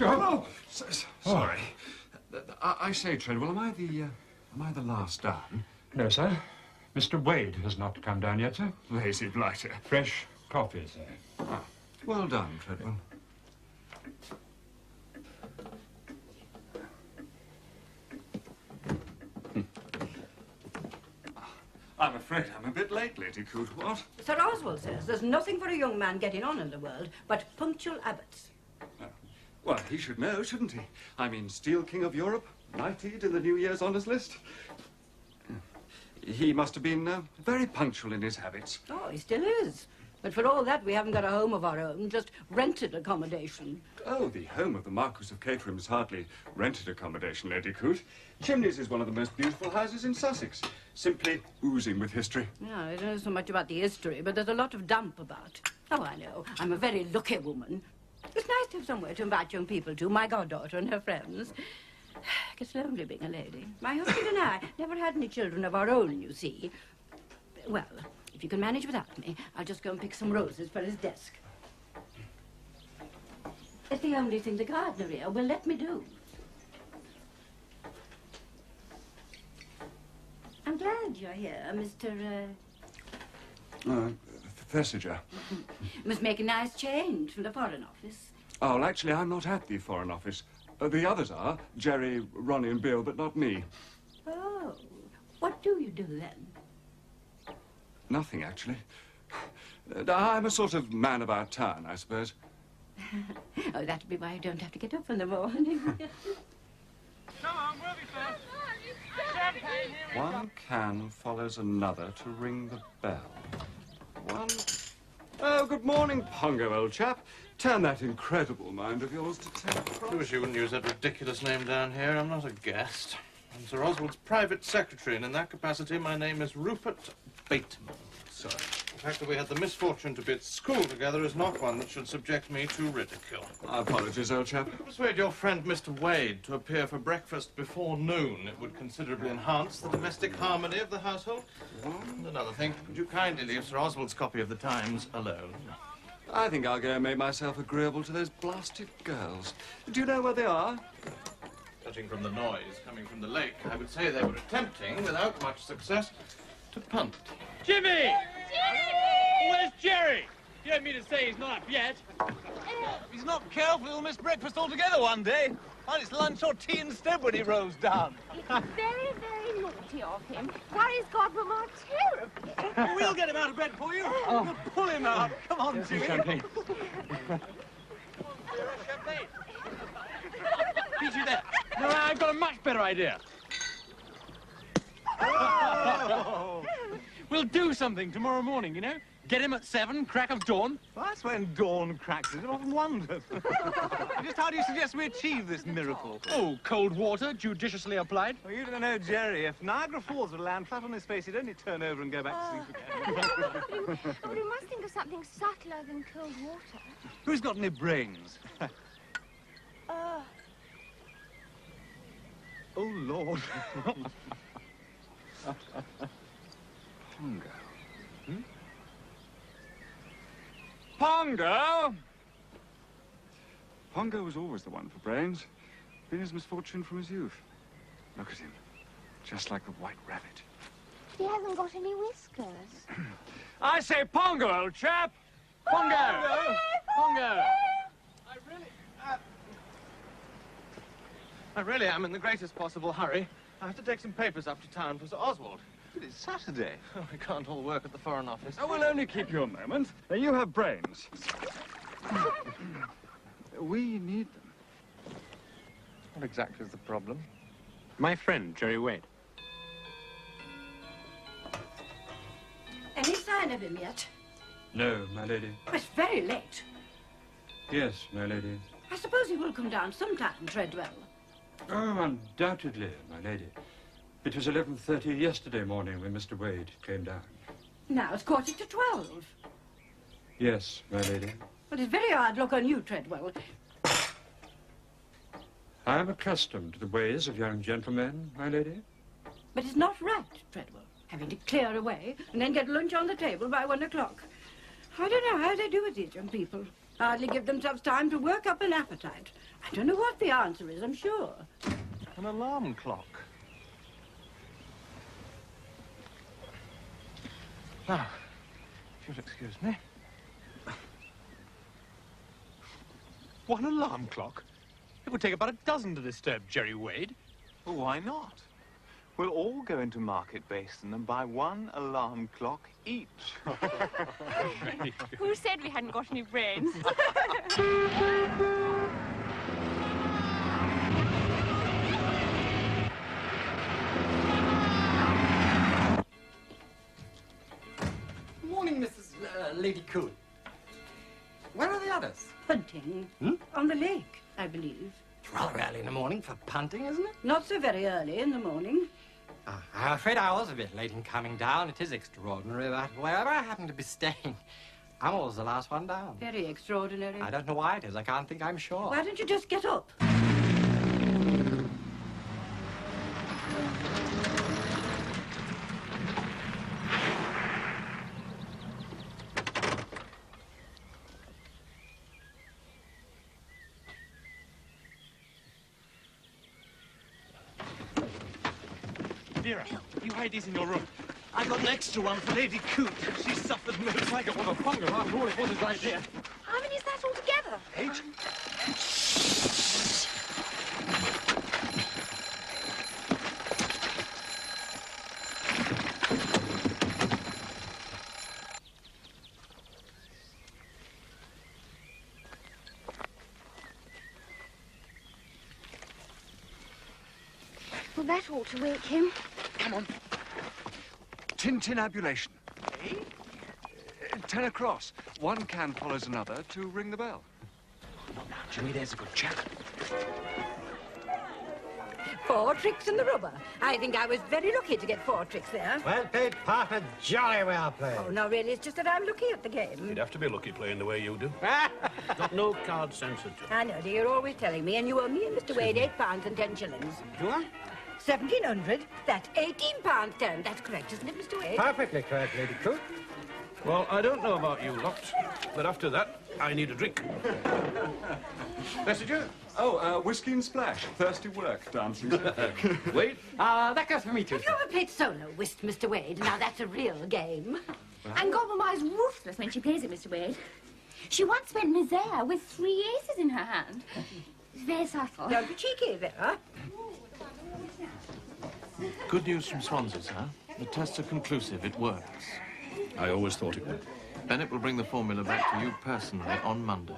Oh, sorry. I say, Treadwell, am I the last down? No, sir. Mr. Wade has not come down yet, sir. Lazy blighter. Fresh coffee, sir. Ah, well done, Treadwell. I'm afraid I'm a bit late, Lady Coote. What? Sir Oswald says there's nothing for a young man getting on in the world but punctual abbots. Well, he should know, shouldn't he? I mean, Steel King of Europe, knighted in the New Year's honours list. He must have been very punctual in his habits. Oh, he still is. But for all that, we haven't got a home of our own, just rented accommodation. Oh, the home of the Marquis of Caterham is hardly rented accommodation, Lady Coote. Tchimneys is one of the most beautiful houses in Sussex, simply oozing with history. Yeah, I don't know so much about the history, but there's a lot of dump about. Oh, I know. I'm a very lucky woman. It's nice to have somewhere to invite young people to, my goddaughter and her friends. It gets lonely being a lady. My husband and I never had any children of our own, you see. Well, if you can manage without me, I'll just go and pick some roses for his desk. It's the only thing the gardener here will let me do. I'm glad you're here, Mr. Thesiger. Must make a nice change from the Foreign Office. Oh, well, actually, I'm not at the Foreign Office. The others are, Jerry, Ronnie and Bill, but not me. Oh, what do you do then? Nothing, actually. I'm a sort of man about town, I suppose. Oh, that'd be why you don't have to get up in the morning. Come on, we'll be first. Champagne, here we One can follows another to ring the bell. One... Oh, good morning, Pongo, old chap. Turn that incredible mind of yours to take. I wish you wouldn't use that ridiculous name down here. I'm not a guest. I'm Sir Oswald's private secretary, and in that capacity, my name is Rupert Bateman. Sorry. The fact that we had the misfortune to be at school together is not one that should subject me to ridicule. Apologies, old chap. Persuade your friend Mr. Wade to appear for breakfast before noon. It would considerably enhance the domestic harmony of the household. And another thing, would you kindly leave Sir Oswald's copy of the Times alone? I think I'll go and make myself agreeable to those blasted girls. Do you know where they are? Judging from the noise coming from the lake, I would say they were attempting, without much success, to punt. Jimmy! Jimmy! Where's Jerry? You don't mean to say he's not up yet? If he's not careful, he'll miss breakfast altogether one day. And it's lunch or tea instead when he rolls down. It's very, very naughty of him. Worries Godmamma terribly. We'll get him out of bed for you. We'll pull him out. Come on, Jimmy. Champagne. Champagne. Beat you there. No, I've got a much better idea. Oh. We'll do something tomorrow morning, you know? Get him at 7, crack of dawn. Well, that's when dawn cracks. I've often wondered. Just how do you suggest we achieve this miracle? Oh, cold water, judiciously applied. Well, you don't know, Jerry. If Niagara Falls would land flat on his face, he'd only turn over and go back to sleep again. But we must think of something subtler than cold water. Who's got any brains? Oh, Lord. Pongo. Hmm? Pongo! Pongo was always the one for brains. Been his misfortune from his youth. Look at him. Just like the White Rabbit. He hasn't got any whiskers. I say Pongo, old chap. Pongo! Pongo! I really am in the greatest possible hurry. I have to take some papers up to town for Sir Oswald. But it's Saturday. Oh, we can't all work at the Foreign Office. Oh, we'll only keep you a moment. Now, you have brains. We need them. What exactly is the problem? My friend, Jerry Wade. Any sign of him yet? No, my lady. Oh, it's very late. Yes, my lady. I suppose he will come down sometime, Treadwell. Oh, undoubtedly, my lady. It was 11:30 yesterday morning when Mr. Wade came down. Now it's 11:45. Yes, my lady. Well, it's very hard luck on you, Treadwell. I am accustomed to the ways of young gentlemen, my lady. But it's not right, Treadwell, having to clear away and then get lunch on the table by 1 o'clock. I don't know how they do it, these young people. Hardly give themselves time to work up an appetite. I don't know what the answer is, I'm sure. An alarm clock. Now, if you'll excuse me. What, an alarm clock? It would take about a dozen to disturb Jerry Wade. Well, why not? We'll all go into Market Basin and buy one alarm clock each. Who said we hadn't got any brains? Morning, Mrs. Lady Coon. Where are the others? Punting. On the lake, I believe. It's rather early in the morning for punting, isn't it? Not so very early in the morning. I'm afraid I was a bit late in coming down. It is extraordinary that wherever I happen to be staying, I'm always the last one down. Very extraordinary. I don't know why it is. I can't think I'm sure. Why don't you just get up? Vera, you hide these in your room. I've got an extra one for Lady Coot. She suffered most. I got one of Pongo. After all, it was his idea. How many is that altogether? 8. Well, that ought to wake him. Come on. Tintinabulation. 10 across. One can follows another to ring the bell. Not now, Jimmy. There's a good chap. 4 tricks in the rubber. I think I was very lucky to get 4 tricks there. Well played, partner. Jolly well played. Oh, no, really, it's just that I'm lucky at the game. You'd have to be lucky playing the way you do. Got no card censored. I know, dear, you're always telling me, and you owe me and Mr. Wade £8 and 10 shillings. Do I? 1,700. That's £18 10. That's correct, isn't it, Mr. Wade? Perfectly correct, Lady Coot. Well, I don't know about you lot, but after that, I need a drink. Messenger? Oh, whiskey and splash. Thirsty work, dancing. Wait. That goes for me too. Have you ever played solo whist, Mr. Wade? Now, that's a real game. And Godmamma's ruthless when she plays it, Mr. Wade. She once went misère with 3 aces in her hand. It's very subtle. Don't be cheeky, Vera. Good news from Swansea, sir. The tests are conclusive. It works. I always thought it would. Bennett will bring the formula back to you personally on Monday.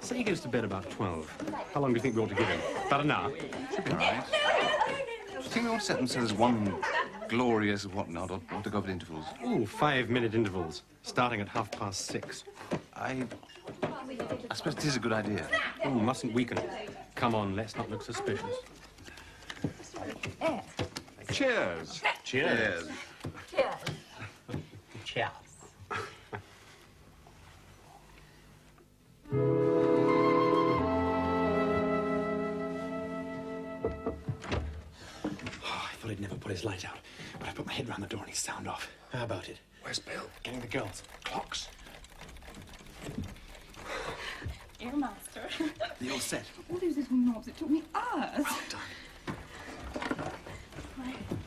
Say he goes to bed about 12. How long do you think we ought to give him? About an hour? Should be all right. Do you think we ought to set themselves one glorious whatnot, or to go at intervals? Ooh, 5-minute intervals, starting at 6:30. I suppose it is a good idea. Ooh, mustn't weaken. Come on, let's not look suspicious. Cheers. Cheers. Cheers. Cheers. I thought he'd never put his light out, but I put my head round the door and he's sound off. How about it? Where's Bill? Getting the girls. Clocks. You're a master. You're all set. All those little knobs, it took me hours. Well done.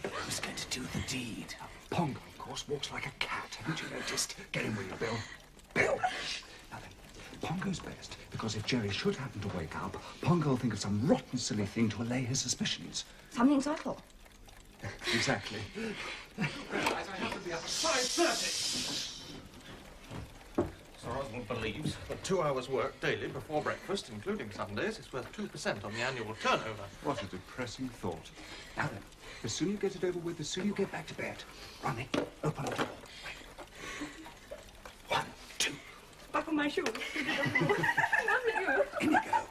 Who's going to do the deed? Pongo, of course, walks like a cat. Haven't you noticed? Get in with you, Bill. Bill! Now then, Pongo's best, because if Jerry should happen to wake up, Pongo will think of some rotten, silly thing to allay his suspicions. Something subtle. Exactly. Guys, I have to be up at 5:30. Sir Oswald believes that 2 hours' work daily before breakfast, including Sundays, is worth 2% on the annual turnover. What a depressing thought. Now then, the sooner you get it over with, the sooner you get back to bed. Ronnie, open the door. 1, 2. Back on my shoes. In you go.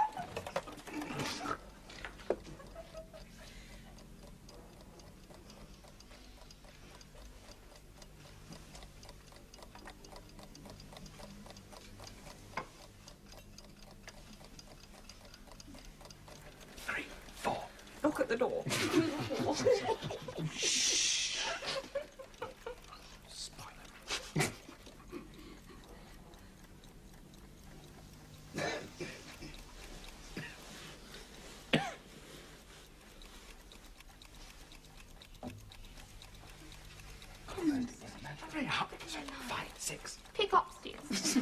Look at the door. Hurry up. 5, 6. Pick upstairs.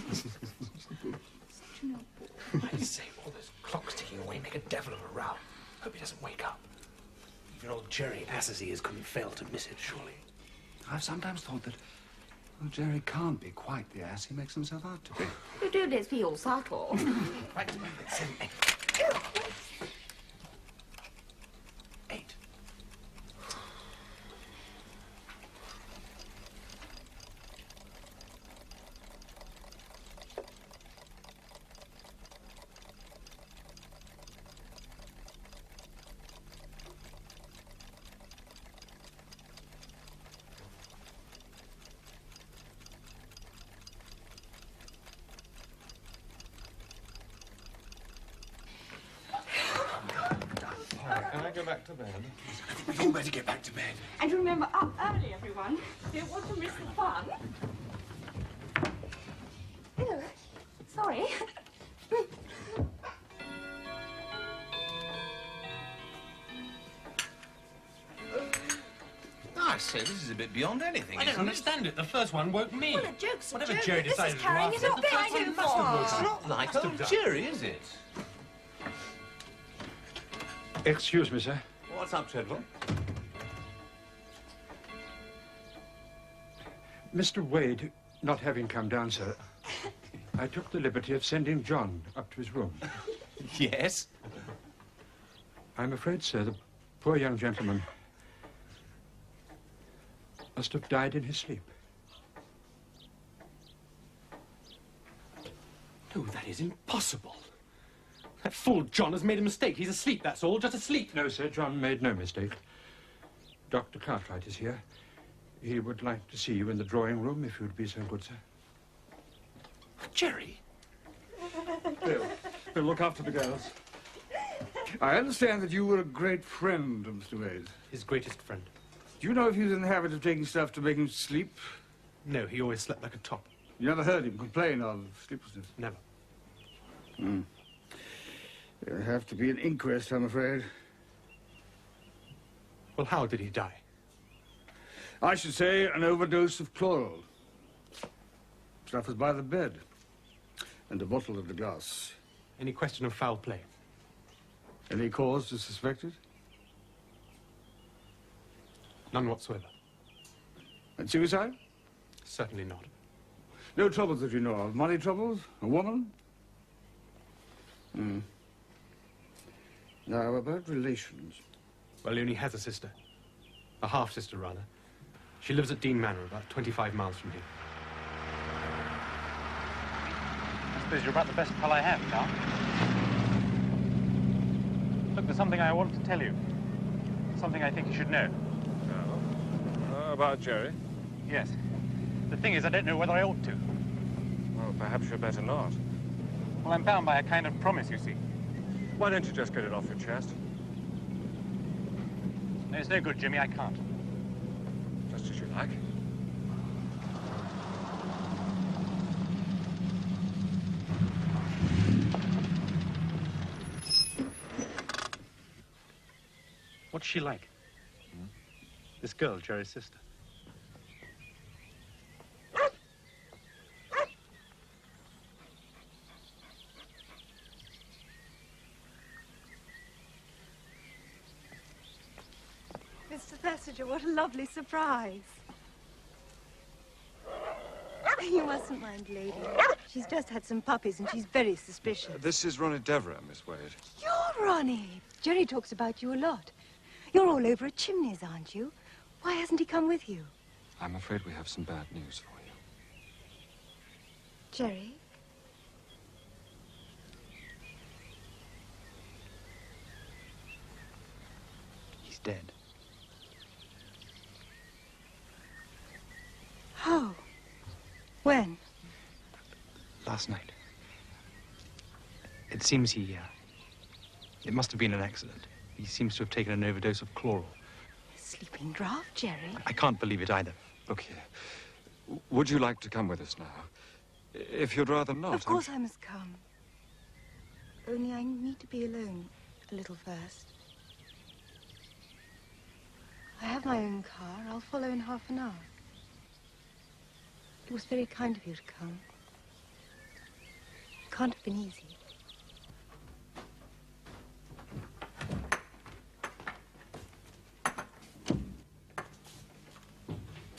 I say, all those clocks ticking away make a devil of a row. Hope he doesn't wake up. Even old Jerry, ass as he is, couldn't fail to miss it, surely. I've sometimes thought that, well, Jerry can't be quite the ass he makes himself out to be. You do this feel subtle. Right, 7, 8. 8. Can I go back to bed? We'd all better get back to bed. And remember, up early, everyone. Don't want to miss the fun. Ew. Sorry. I say, this is a bit beyond anything. I don't understand it. The first one woke me. Well, a joke's a Whatever joke. Jerry This decided is to carrying laugh it at, up the first behind one him must have woken far. It's me. not like Must have old done. Jerry, is it? Excuse me, sir. What's up, Treadwell? Mr. Wade, not having come down, sir, I took the liberty of sending John up to his room. Yes? I'm afraid, sir, the poor young gentleman must have died in his sleep. No, that is impossible. That fool John has made a mistake. He's asleep, that's all. Just asleep. No, sir, John made no mistake. Dr. Cartwright is here. He would like to see you in the drawing room, if you'd be so good, sir. Jerry? Bill, look after the girls. I understand that you were a great friend of Mr. Wade. His greatest friend. Do you know if he was in the habit of taking stuff to make him sleep? No, he always slept like a top. You never heard him complain of sleeplessness? Never. There'll have to be an inquest, I'm afraid. Well, how did he die? I should say an overdose of chloral. Stuff was by the bed. And a bottle of the glass. Any question of foul play? Any cause to suspect it? None whatsoever. And suicide? Certainly not. No troubles that you know of. Money troubles? A woman? Now, about relations. Well, he only has a sister. A half-sister, rather. She lives at Dean Manor, about 25 miles from here. I suppose you're about the best pal I have, Count. Look, there's something I want to tell you. Something I think you should know. Oh? About Jerry? Yes. The thing is, I don't know whether I ought to. Well, perhaps you'd better not. Well, I'm bound by a kind of promise, you see. Why don't you just get it off your chest? No, it's no good, Jimmy, I can't. Just as you like. What's she like? This girl, Jerry's sister. Mr. Thesiger, what a lovely surprise. You mustn't mind Lady. She's just had some puppies and she's very suspicious. This is Ronnie Devereux, Miss Wade. You're Ronnie. Jerry talks about you a lot. You're all over at Chimneys, aren't you? Why hasn't he come with you? I'm afraid we have some bad news for you. Jerry? He's dead. Oh. When? Last night. It seems it must have been an accident. He seems to have taken an overdose of chloral. Sleeping draught, Jerry. I can't believe it either. Look here. Would you like to come with us now? If you'd rather not. Of course I must come. Only I need to be alone a little first. I have my own car. I'll follow in half an hour. It was very kind of you to come. It can't have been easy.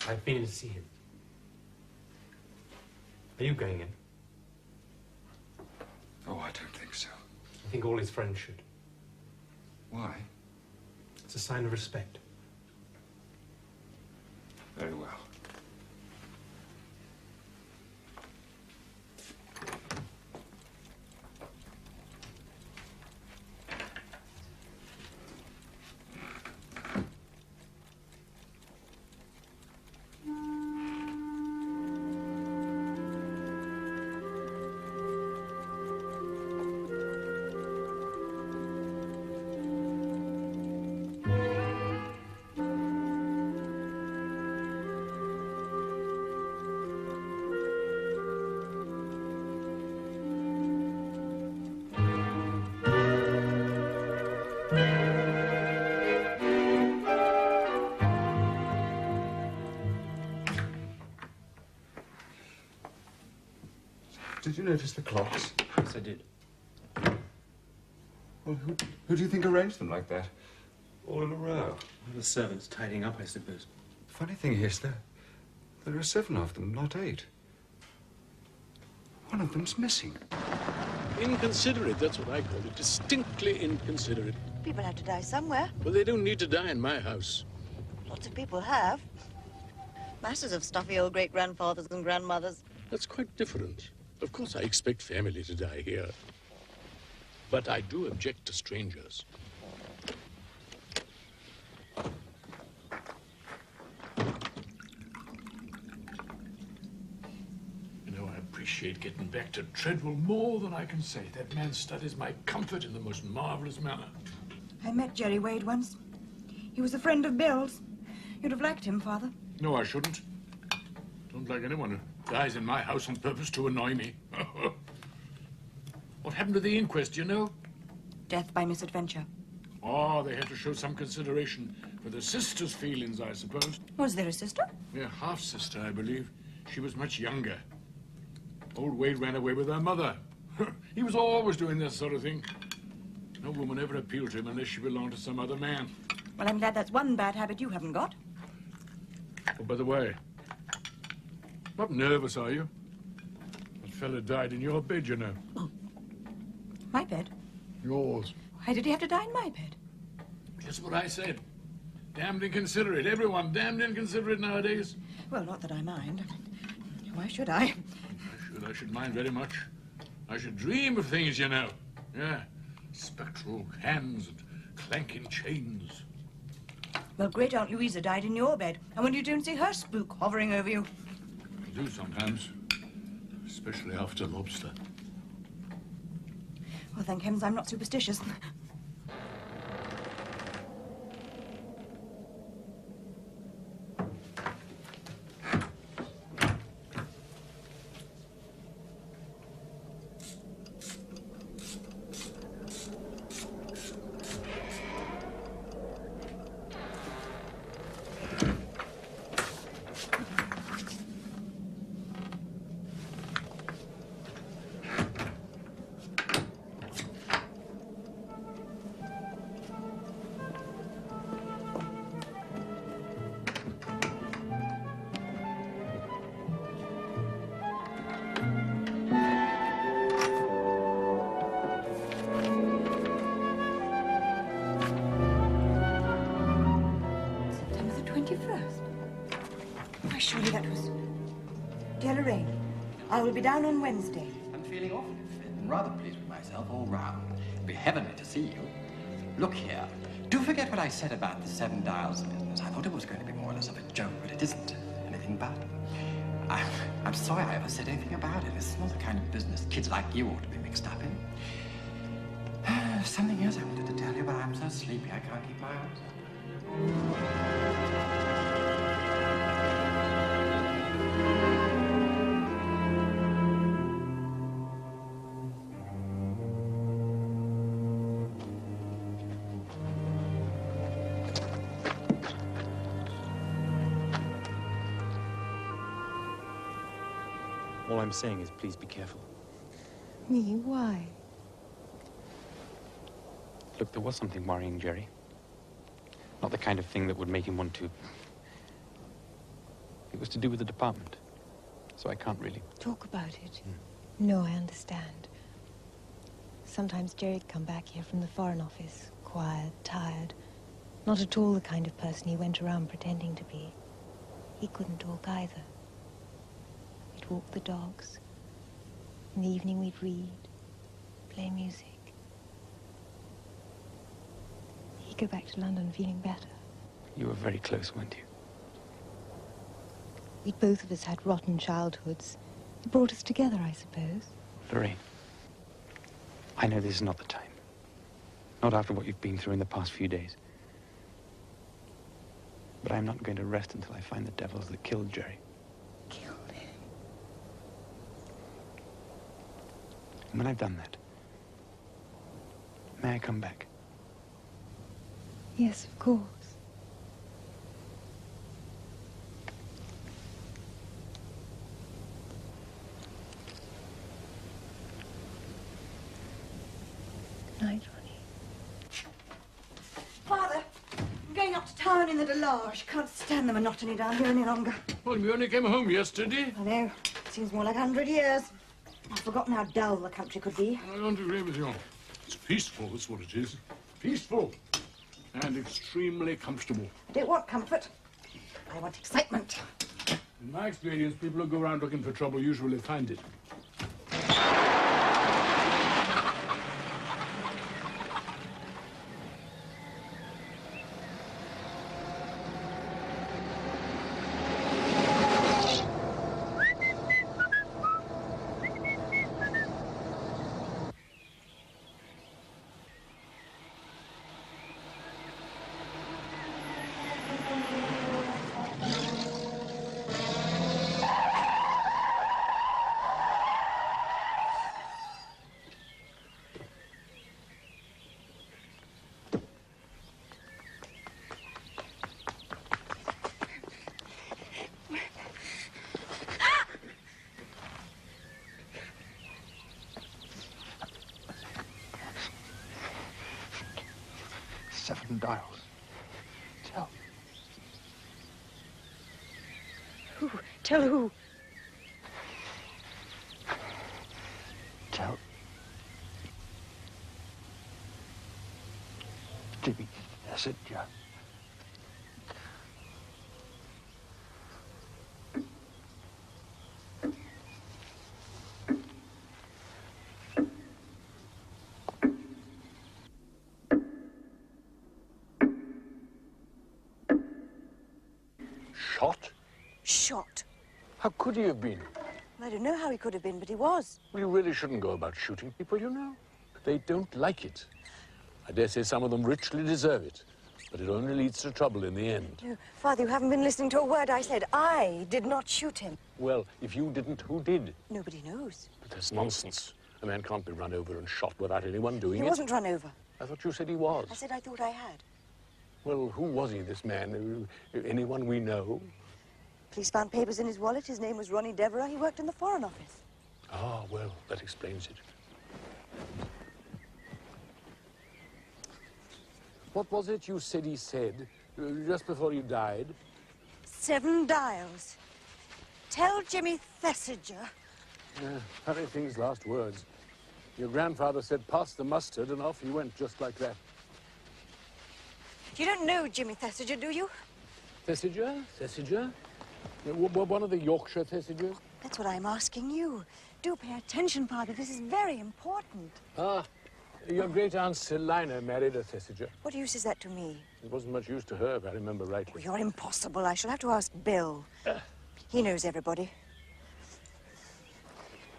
I've been in to see him. Are you going in? Oh, I don't think so. I think all his friends should. Why? It's a sign of respect. Very well. Did you notice the clocks? Yes, I did. Well, who do you think arranged them like that? All in a row? The servants tidying up, I suppose. The funny thing is, there are 7 of them, not 8. One of them's missing. Inconsiderate, that's what I call it. Distinctly inconsiderate. People have to die somewhere. Well, they don't need to die in my house. Lots of people have. Masses of stuffy old great-grandfathers and grandmothers. That's quite different. Of course, I expect family to die here. But I do object to strangers. You know, I appreciate getting back to Treadwell more than I can say. That man studies my comfort in the most marvelous manner. I met Jerry Wade once. He was a friend of Bill's. You'd have liked him, Father. No, I shouldn't. Don't like anyone who dies in my house on purpose to annoy me. What happened to the inquest, you know? Death by misadventure. Oh, they had to show some consideration for the sister's feelings, I suppose. Was there a sister? Yeah, half-sister, I believe. She was much younger. Old Wade ran away with her mother. He was always doing that sort of thing. No woman ever appealed to him unless she belonged to some other man. Well, I'm glad that's one bad habit you haven't got. Oh, by the way, not nervous, are you? That fella died in your bed, you know. My bed? Yours. Why did he have to die in my bed? Just what I said. Damned inconsiderate. Everyone damned inconsiderate nowadays. Well, not that I mind. Why should I? I should mind very much. I should dream of things, you know. Yeah. Spectral hands and clanking chains. Well, Great Aunt Louisa died in your bed. And when you don't see her spook hovering over you. I do sometimes. Especially after lobster. Well, thank heavens I'm not superstitious. Surely that was... Dear Lorraine, I will be down on Wednesday. I'm feeling awfully fit and rather pleased with myself all round. It'll be heavenly to see you. Look here, do forget what I said about the 7 dials business. I thought it was going to be more or less of a joke, but it isn't anything but. I'm sorry I ever said anything about it. This is not the kind of business kids like you ought to be mixed up in. Something else I wanted to tell you, but I'm so sleepy I can't keep my eyes open. All I'm saying is please be careful. Me? Why? Look, there was something worrying Jerry. Not the kind of thing that would make him want to... It was to do with the department. So I can't really... Talk about it. No, I understand. Sometimes Jerry'd come back here from the Foreign Office, quiet, tired. Not at all the kind of person he went around pretending to be. He couldn't talk either. We'd walk the dogs. In the evening we'd read, play music. He'd go back to London feeling better. You were very close, weren't you? We'd both of us had rotten childhoods. It brought us together, I suppose. Lorraine, I know this is not the time. Not after what you've been through in the past few days. But I'm not going to rest until I find the devils that killed Jerry. Killed him? And when I've done that, may I come back? Yes, of course. Good night, Ronnie. Father, I'm going up to town in the Delage. Can't stand the monotony down here any longer. Well, you only came home yesterday. I know. Seems more like 100 years. I've forgotten how dull the country could be. I don't agree with you. It's peaceful, that's what it is. Peaceful. And extremely comfortable. I don't want comfort. I want excitement. In my experience, people who go around looking for trouble usually find it. Dials. Tell. Who? Tell who? Tell. Jimmy, that's it, yeah. Shot? Shot. How could he have been? I don't know how he could have been, but he was. Well, you really shouldn't go about shooting people, you know. They don't like it. I dare say some of them richly deserve it, but it only leads to trouble in the end. No, Father, you haven't been listening to a word I said. I did not shoot him. Well, if you didn't, who did? Nobody knows. But that's nonsense. A man can't be run over and shot without anyone doing it. He wasn't run over. I thought you said he was. I said I thought I had. Well, who was he, this man? Anyone we know? Police found papers in his wallet. His name was Ronnie Devereux. He worked in the Foreign Office. Ah, well, that explains it. What was it you said he said just before he died? 7 dials. Tell Jimmy Thesiger. Funny thing's last words. Your grandfather said, pass the mustard, and off he went just like that. You don't know Jimmy Thesiger, do you? Thesiger? Thesiger? One of the Yorkshire Thesigers? That's what I'm asking you. Do pay attention, Father. This is very important. Ah, your great-aunt Selina married a Thesiger. What use is that to me? It wasn't much use to her, if I remember rightly. Oh, you're impossible. I shall have to ask Bill. He knows everybody.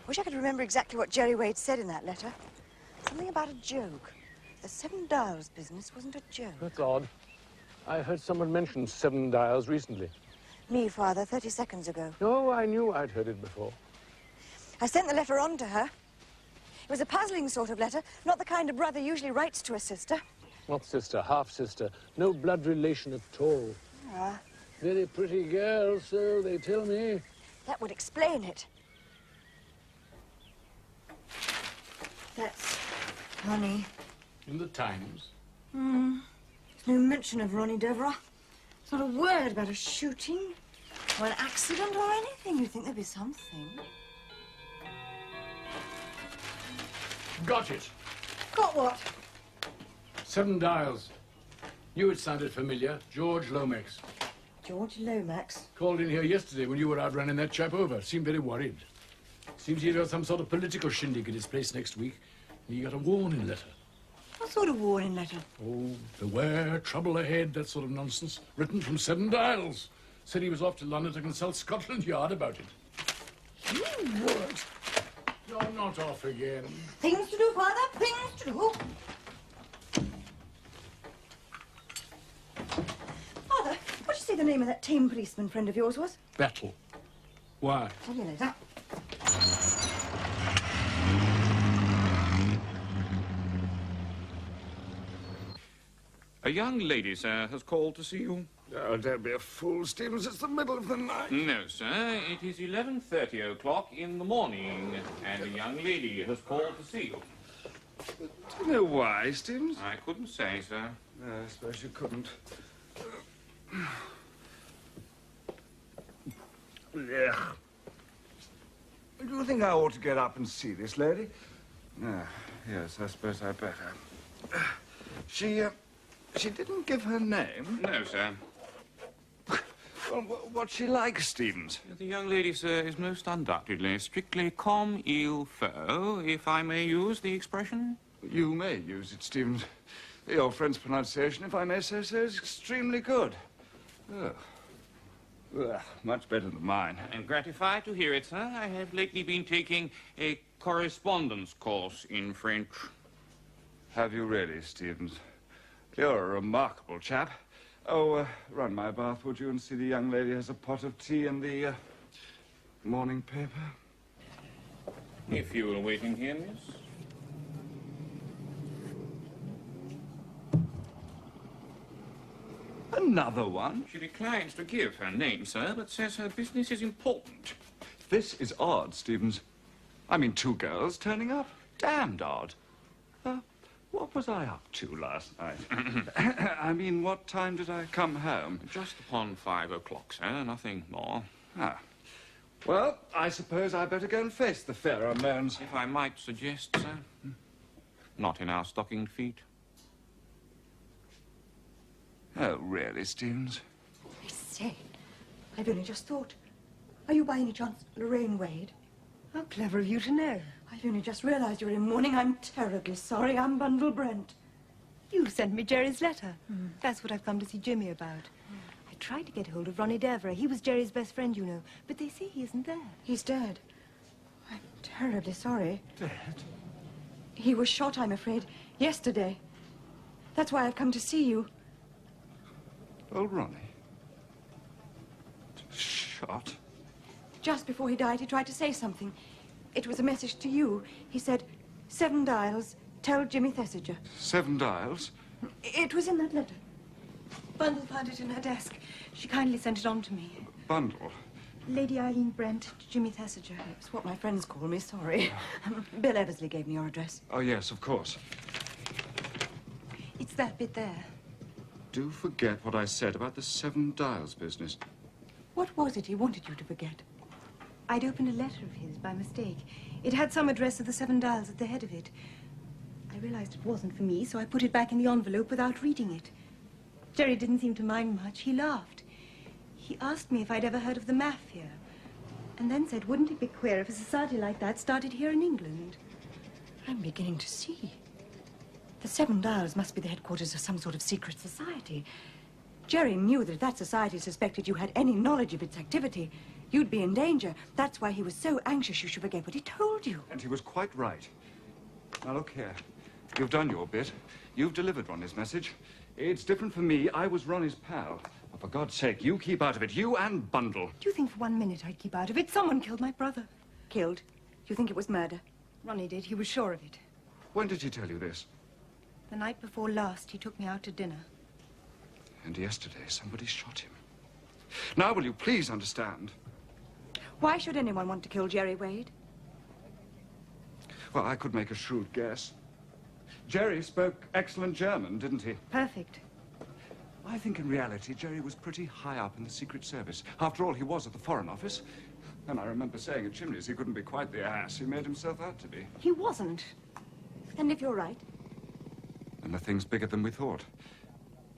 Wish I could remember exactly what Jerry Wade said in that letter. Something about a joke. The 7 dials business wasn't a joke. That's odd. I heard someone mention 7 dials recently. Me, Father, 30 seconds ago. No, I knew I'd heard it before. I sent the letter on to her. It was a puzzling sort of letter, not the kind a brother usually writes to a sister. Not sister, half-sister. No blood relation at all. Ah, Very pretty girl, so they tell me. that would explain it. That's funny. In the Times? There's no mention of Ronnie Devereux. There's not a word about a shooting or an accident or anything. You'd think there'd be something. Got it. Got what? 7 dials. Knew it sounded familiar. George Lomax. George Lomax? Called in here yesterday when you were out running that chap over. Seemed very worried. Seems he'd got some sort of political shindig at his place next week. And he got a warning letter. What sort of warning letter? Oh, beware, trouble ahead, that sort of nonsense. Written from 7 dials. Said he was off to London to consult Scotland Yard about it. You would. You're not off again. Things to do, Father, things to do. Father, what did you say the name of that tame policeman friend of yours was? Battle. Why? Tell you later. A young lady, sir, has called to see you. Oh, don't be a fool, Stevens. It's the middle of the night. No, sir. It is 11:30 o'clock in the morning, and a young lady has called to see you. Do you know why, Stevens? I couldn't say, sir. No, I suppose you couldn't. Yeah. Do you think I ought to get up and see this lady? Yes, I suppose I better. She didn't give her name? No, sir. Well, what's she like, Stevens? The young lady, sir, is most undoubtedly strictly comme il faut, if I may use the expression. You may use it, Stevens. Your friend's pronunciation, if I may say so, is extremely good. Much better than mine. I'm gratified to hear it, sir. I have lately been taking a correspondence course in French. Have you really, Stevens? You're a remarkable chap. Oh, run my bath, would you, and see the young lady has a pot of tea and the morning paper? If you were waiting here, miss. Another one? She declines to give her name, sir, but says her business is important. This is odd, Stevens. I mean, 2 girls turning up? Damned odd. What was I up to last night? I mean, what time did I come home? Just upon 5 o'clock, sir, nothing more. Well, I suppose I better go and face the fair unknowns. If I might suggest, sir, not in our stockinged feet. Oh, really, Stevens? I say, I've only just thought. Are you by any chance Lorraine Wade? How clever of you to know. I've only just realized you're in mourning. I'm terribly sorry. I'm Bundle Brent. You sent me Jerry's letter. That's what I've come to see Jimmy about. I tried to get hold of Ronnie Devereux. He was Jerry's best friend, you know. But they say he isn't there. He's dead. I'm terribly sorry. Dead? He was shot, I'm afraid, yesterday. That's why I've come to see you. Oh, Ronnie. Shot? Just before he died, he tried to say something. It was a message to you. He said, 7 dials, tell Jimmy Thesiger. 7 dials? It was in that letter. Bundle found it in her desk. She kindly sent it on to me. Bundle? Lady Eileen Brent to Jimmy Thesiger. It's what my friends call me, sorry. Bill Eversley gave me your address. Oh, yes, of course. It's that bit there. Do forget what I said about the 7 dials business. What was it he wanted you to forget? I'd opened a letter of his by mistake. It had some address of the 7 dials at the head of it. I realized it wasn't for me, so I put it back in the envelope without reading it. Jerry didn't seem to mind much. He laughed. He asked me if I'd ever heard of the mafia, and then said, wouldn't it be queer if a society like that started here in England? I'm beginning to see. The 7 dials must be the headquarters of some sort of secret society. Jerry knew that if that society suspected you had any knowledge of its activity, you'd be in danger. That's why he was so anxious you should forget what he told you. And he was quite right. Now, look here. You've done your bit. You've delivered Ronnie's message. It's different for me. I was Ronnie's pal. Oh, for God's sake, you keep out of it. You and Bundle. Do you think for 1 minute I'd keep out of it? Someone killed my brother. Killed? Do you think it was murder? Ronnie did. He was sure of it. When did he tell you this? The night before last, he took me out to dinner. And yesterday, somebody shot him. Now, will you please understand? Why should anyone want to kill Jerry Wade? Well, I could make a shrewd guess. Jerry spoke excellent German, didn't he? Perfect. I think in reality, Jerry was pretty high up in the Secret Service. After all, he was at the Foreign Office. And I remember saying at Chimneys he couldn't be quite the ass he made himself out to be. He wasn't. And if you're right... And the thing's bigger than we thought.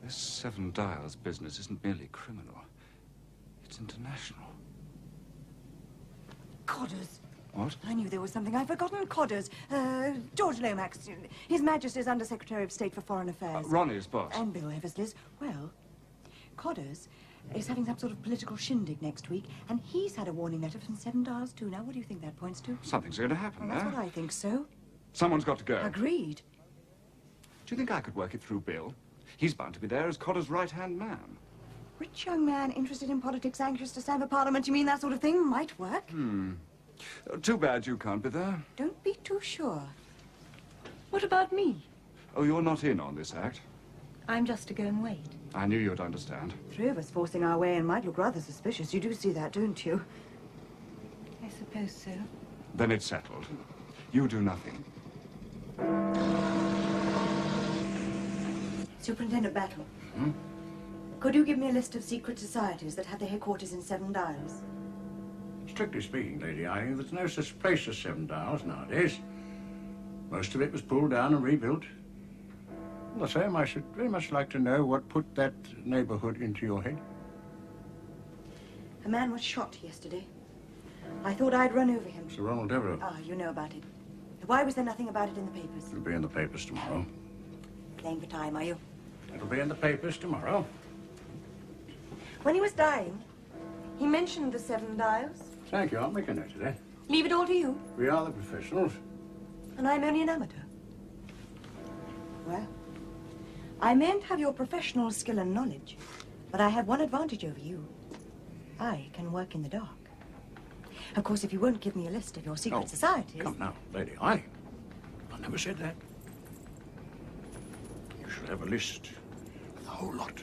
This Seven Dials business isn't merely criminal. It's international. Codders. What? I knew there was something I'd forgotten. Codders. George Lomax, His Majesty's Under-Secretary of State for Foreign Affairs. Ronnie's boss. And Bill Eversley's. Well, Codders is having some sort of political shindig next week, and he's had a warning letter from Seven Dials too. Now, what do you think that points to? Something's going to happen, Well, that's what I think so. Someone's got to go. Agreed. Do you think I could work it through Bill? He's bound to be there as Codder's right-hand man. Rich young man interested in politics, anxious to stand for Parliament, you mean that sort of thing? Might work. Too bad you can't be there. Don't be too sure. What about me? Oh, you're not in on this act. I'm just to go and wait. I knew you'd understand. Three of us forcing our way in might look rather suspicious. You do see that, don't you? I suppose so. Then it's settled. You do nothing. Superintendent Battle. Could you give me a list of secret societies that have their headquarters in Seven Dials? Strictly speaking, Lady Eileen, there's no such place as Seven Dials nowadays. Most of it was pulled down and rebuilt. The same, I should very much like to know what put that neighborhood into your head. A man was shot yesterday. I thought I'd run over him. Sir Ronald Devereux. Ah, you know about it. Why was there nothing about it in the papers? It'll be in the papers tomorrow. Playing for time, are you? It'll be in the papers tomorrow. When he was dying, he mentioned the Seven Dials. Thank you. I'll make a note of that. Leave it all to you. We are the professionals. And I'm only an amateur. Well, I mayn't have your professional skill and knowledge, but I have one advantage over you. I can work in the dark. Of course, if you won't give me a list of your secret societies... Come now, Lady Eileen. I never said that. You should have a list of the whole lot.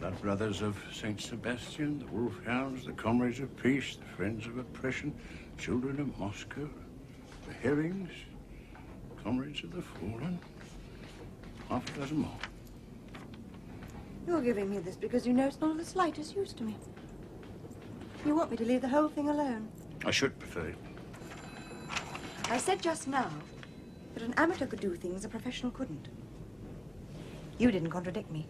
Blood Brothers of St. Sebastian, the Wolfhounds, the Comrades of Peace, the Friends of Oppression, Children of Moscow, the Herrings, Comrades of the Fallen, half a dozen more. You're giving me this because you know it's not of the slightest use to me. You want me to leave the whole thing alone. I should prefer it. I said just now that an amateur could do things a professional couldn't. You didn't contradict me.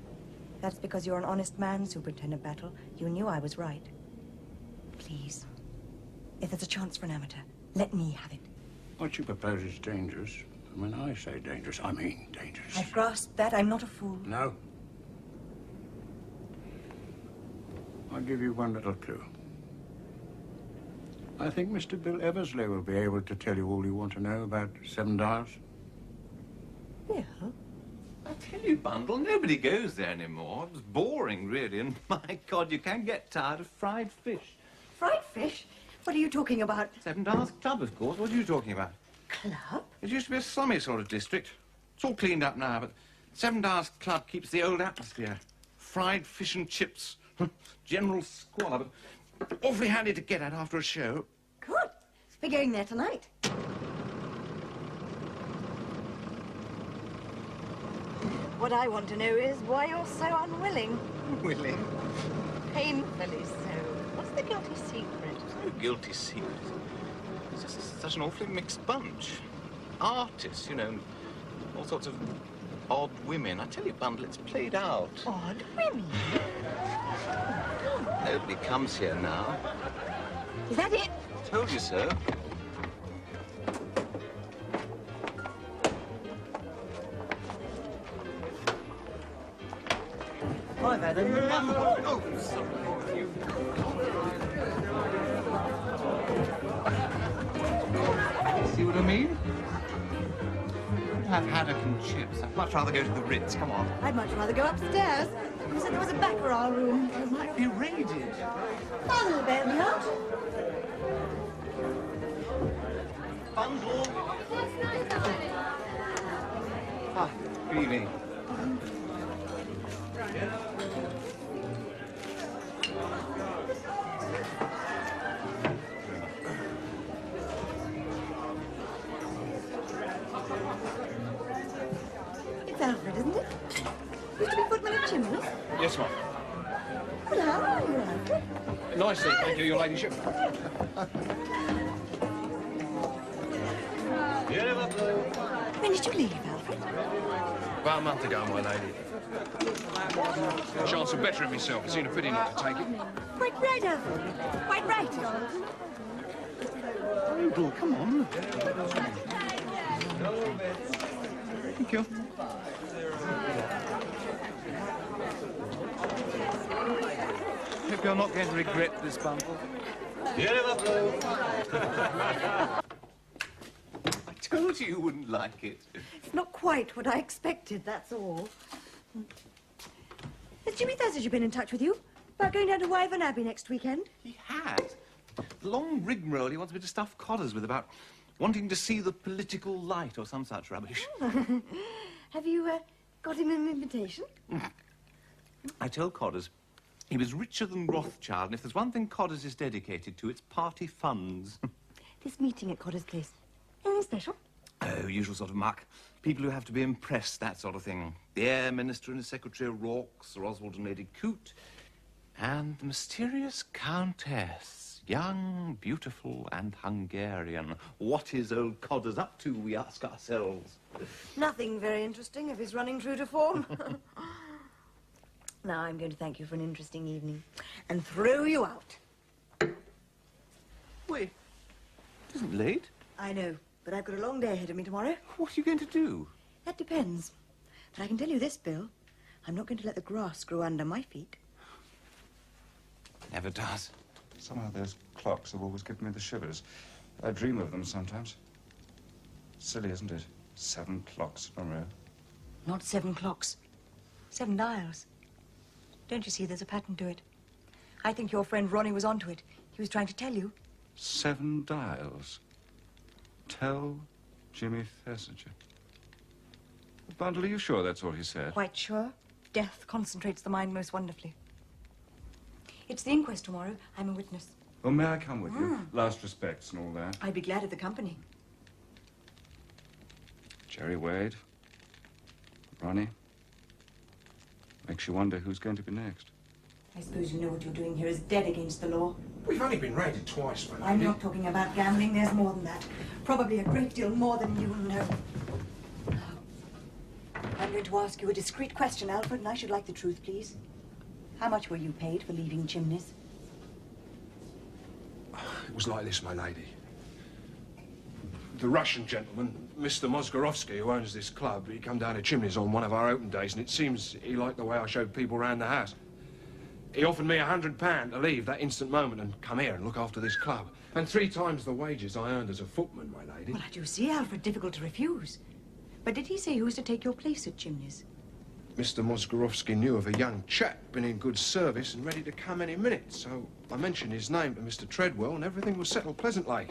That's because you're an honest man, Superintendent Battle. You knew I was right. Please, if there's a chance for an amateur, let me have it. What you propose is dangerous. And when I say dangerous, I mean dangerous. I've grasped that. I'm not a fool. No. I'll give you one little clue. I think Mr. Bill Eversley will be able to tell you all you want to know about Seven Dials. Bill? I tell you, Bundle, nobody goes there anymore. It was boring, really, and my God, you can get tired of fried fish. Fried fish? What are you talking about? Seven Dials Club, of course. What are you talking about? Club? It used to be a slummy sort of district. It's all cleaned up now, but Seven Dials Club keeps the old atmosphere. Fried fish and chips. General squalor, but awfully handy to get at after a show. Good. We're going there tonight. What I want to know is why you're so unwilling. Willing? Painfully so. What's the guilty secret? No guilty secret. It's just such an awfully mixed bunch. Artists, you know, all sorts of odd women. I tell you, Bundle, it's played out. Odd women? Nobody comes here now. Is that it? Told you so. I've had enough. Oh, sorry. See what I mean? Have haddock and chips. I'd much rather go to the Ritz. Come on. I'd much rather go upstairs. You said there was a baccarat room. It might be raided. Father will bail me out. Bundle. Ah, good evening. Alfred, isn't it? Used to be footman at Chimneys. Yes, ma'am. Well, how are you, Alfred? Nicely, thank you, your ladyship. When did you leave, Alfred? About a month ago, my lady. Chance of bettering myself. It seemed a pity not to take it. Quite right, Alfred. Quite right. Oh, come on. Thank you. Hope you're not going to regret this bundle. I told you you wouldn't like it. It's not quite what I expected, that's all. Has Jimmy Thesiger been in touch with you about going down to Wyvern Abbey next weekend? He has. The long rigmarole he wants me to stuff codders with about wanting to see the political light or some such rubbish. Have you got him an invitation? I told Codders he was richer than Rothschild, and if there's one thing Codders is dedicated to, it's party funds. This meeting at Cotter's Place. Anything special? Oh, usual sort of muck. People who have to be impressed, that sort of thing. The Air Minister and his Secretary O'Rourke, Sir Oswald and Lady Coote, and the mysterious Countess. Young, beautiful, and Hungarian. What is old Codders up to, we ask ourselves? Nothing very interesting if he's running true to form. Now I'm going to thank you for an interesting evening and throw you out. Wait, it isn't late. I know, but I've got a long day ahead of me tomorrow. What are you going to do? That depends. But I can tell you this, Bill. I'm not going to let the grass grow under my feet. Never does. Somehow those clocks have always given me the shivers. I dream of them sometimes. Silly, isn't it? 7 clocks in a row. Not 7 clocks. 7 dials. Don't you see there's a pattern to it? I think your friend Ronnie was onto it. He was trying to tell you. 7 dials. Tell Jimmy Thesiger. Bandel, are you sure that's all he said? Quite sure. Death concentrates the mind most wonderfully. It's the inquest tomorrow. I'm a witness. Well, may I come with you? Last respects and all that. I'd be glad of the company. Jerry Wade. Ronnie. Makes you wonder who's going to be next. I suppose you know what you're doing here is dead against the law. We've only been raided twice, my lady. I'm not talking about gambling. There's more than that. Probably a great deal more than you know. Now, I'm going to ask you a discreet question, Alfred, and I should like the truth, please. How much were you paid for leaving Chimneys? It was like this, my lady. The Russian gentleman, Mr. Mozgorovsky, who owns this club, he come down to Chimneys on one of our open days, and it seems he liked the way I showed people around the house. He offered me £100 to leave that instant moment and come here and look after this club. And 3 times the wages I earned as a footman, my lady. Well, I do see, Alfred, difficult to refuse. But did he say who was to take your place at Chimneys? Mr. Mozgorovsky knew of a young chap, been in good service and ready to come any minute. So I mentioned his name to Mr. Treadwell and everything was settled pleasantly.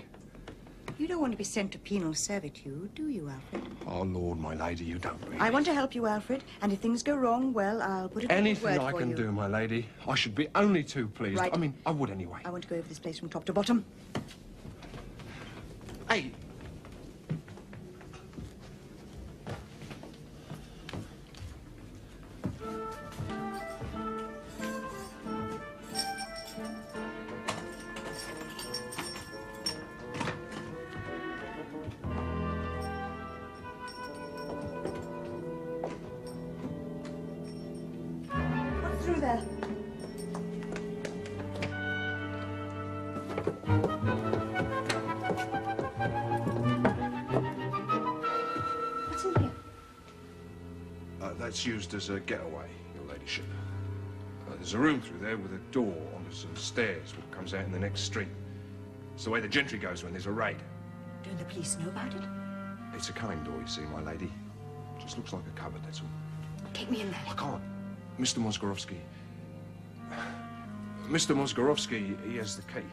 You don't want to be sent to penal servitude, do you, Alfred? Oh, Lord, my lady, you don't really. I want to help you, Alfred, and if things go wrong, well, I'll put it in a Anything word I for can you. do, my lady. I should be only too pleased. Right. I mean, I would anyway. I want to go over this place from top to bottom. Hey. What's through there? What's in here? That's used as a getaway, your ladyship. There's a room through there with a door onto some stairs what comes out in the next street. It's the way the gentry goes when there's a raid. Don't the police know about it? It's a cunning door, you see, my lady. Just looks like a cupboard, that's all. Take me in there. I can't. Mr. Mozgorovsky. Mr. Mozgorovsky, he has the key.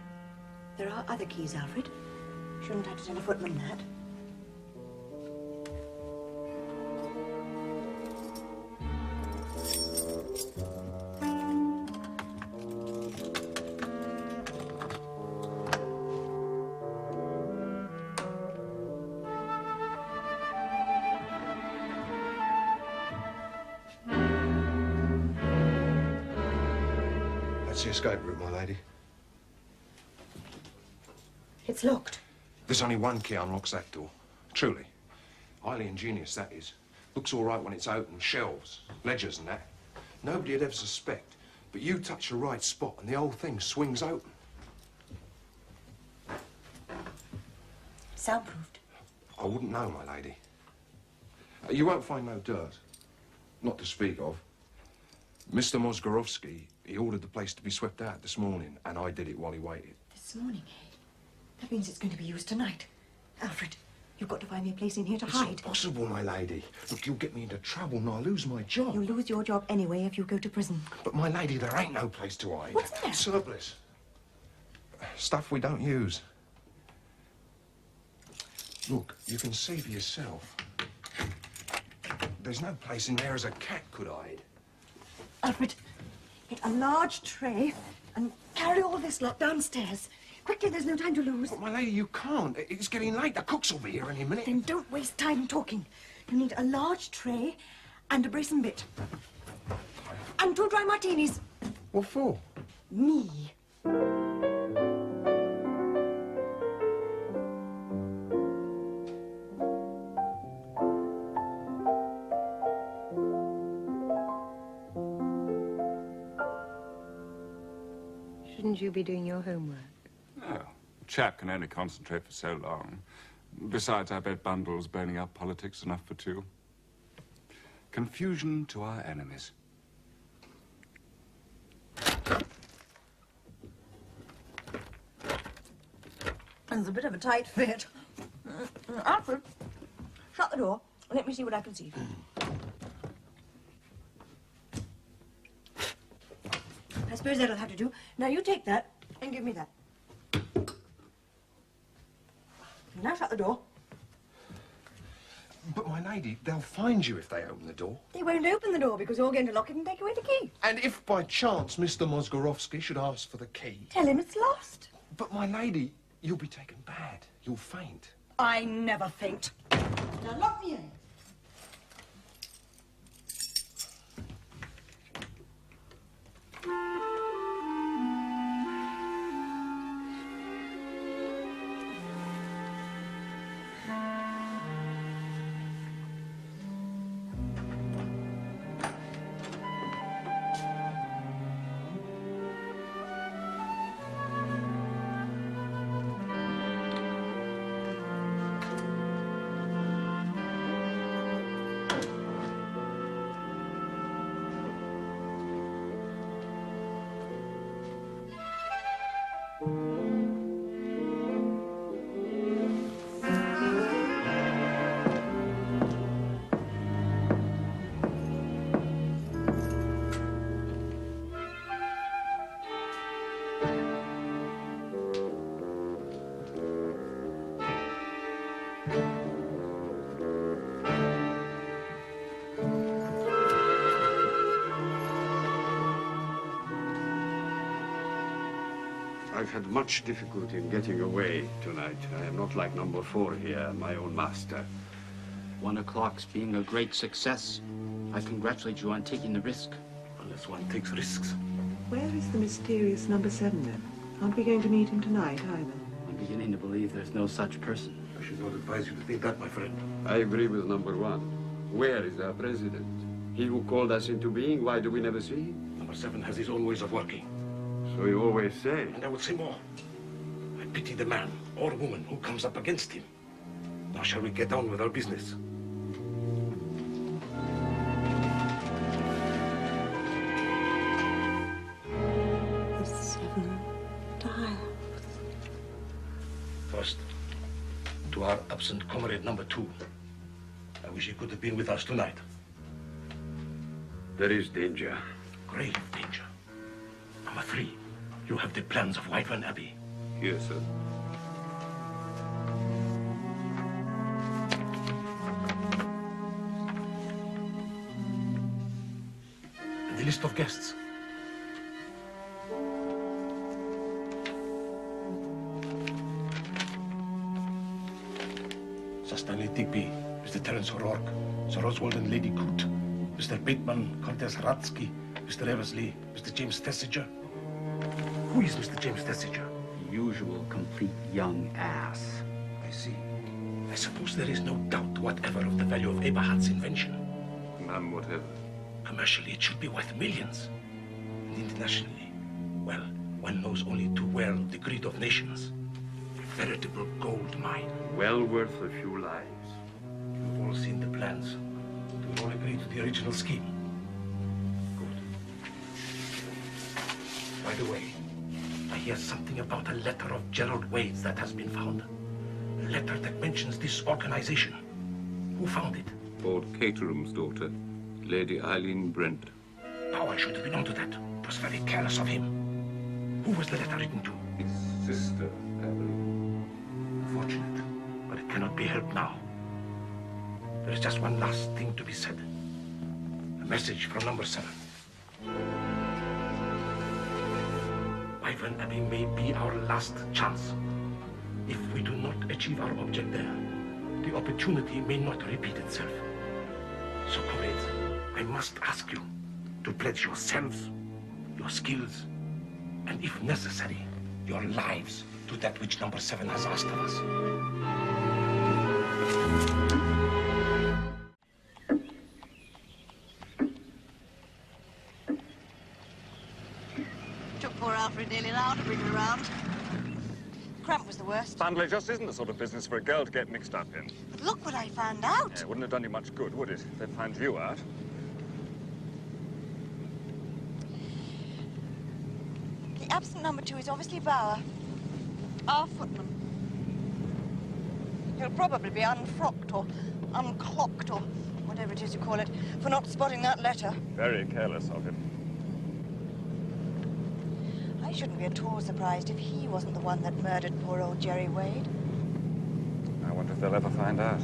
There are other keys, Alfred. Shouldn't have to tell a footman that. the escape route, my lady? It's locked. There's only one key unlocks that door. Truly. Highly ingenious, that is. Looks all right when it's open. Shelves, ledgers and that. Nobody'd ever suspect. But you touch the right spot and the whole thing swings open. Soundproofed. I wouldn't know, my lady. You won't find no dirt. Not to speak of. Mr. Mozgorovsky, he ordered the place to be swept out this morning, and I did it while he waited. This morning, eh? That means it's going to be used tonight. Alfred, you've got to find me a place in here to hide. It's impossible, my lady. Look, you'll get me into trouble and I'll lose my job. You'll lose your job anyway if you go to prison. But, my lady, there ain't no place to hide. What's there? Surplus. Stuff we don't use. Look, you can see for yourself. There's no place in there as a cat could hide. Alfred, get a large tray and carry all this lot downstairs. Quickly, there's no time to lose. But, my lady, you can't. It's getting late. The cooks will be here any minute. Then don't waste time talking. You need a large tray and a brace and bit. And 2 dry martinis. What for? Me. Shouldn't you be doing your homework? No. A chap can only concentrate for so long. Besides, I bet Bundle's burning up politics enough for 2. Confusion to our enemies. It's a bit of a tight fit. Alfred, shut the door. Let me see what I can see. I suppose that'll have to do. Now you take that and give me that. Now shut the door. But, my lady, they'll find you if they open the door. They won't open the door because you're going to lock it and take away the key. And if by chance Mr. Mozgorovsky should ask for the key... Tell him it's lost. But, my lady, you'll be taken bad. You'll faint. I never faint. Now lock me in. I've had much difficulty in getting away tonight. I am not like number 4 here, my own master. 1 o'clock's being a great success. I congratulate you on taking the risk. Unless one takes risks. Where is the mysterious number 7, then? Aren't we going to meet him tonight, either? I'm beginning to believe there's no such person. I should not advise you to think that, my friend. I agree with number 1. Where is our president? He who called us into being, why do we never see him? Number 7 has his own ways of working. So you always say. And I will say more. I pity the man or woman who comes up against him. Now shall we get on with our business? The 7 dials. First, to our absent comrade number 2. I wish he could have been with us tonight. There is danger. Grave danger. Number 3, you have the plans of Whitefern Abbey. Yes, sir. The list of guests. Sir Stanley Digby, Mr. Terence O'Rourke, Sir Oswald and Lady Coote, Mr. Bateman, Countess Ratsky, Mr. Eversley, Mr. James Thesiger, Who is Mr. James Thesiger? Usual complete young ass. I see. I suppose there is no doubt whatever of the value of Eberhard's invention. None whatever. Commercially, it should be worth millions. And internationally, well, one knows only too well the greed of nations. A veritable gold mine. Well worth a few lives. You've all seen the plans. Do you all agree to the original scheme? Good. By the way, I hear something about a letter of Gerald Wade's that has been found. A letter that mentions this organization. Who found it? Lord Caterham's daughter, Lady Eileen Brent. Power should have been onto that. It was very careless of him. Who was the letter written to? His sister, I believe. Fortunate, but it cannot be helped now. There is just one last thing to be said. A message from number 7. Wyvern Abbey may be our last chance. If we do not achieve our object there, the opportunity may not repeat itself. So, comrades, I must ask you to pledge yourselves, your skills, and if necessary, your lives to that which number 7 has asked of us. Took poor Alfred nearly an hour to bring her around. Cramp was the worst. Bandler just isn't the sort of business for a girl to get mixed up in. But look what I found out. Yeah, it wouldn't have done you much good, would it? They'd find you out. The absent number 2 is obviously Bauer, our footman. He'll probably be unfrocked or unclocked or whatever it is you call it for not spotting that letter. Very careless of him. I shouldn't be at all surprised if he wasn't the one that murdered poor old Jerry Wade. I wonder if they'll ever find out.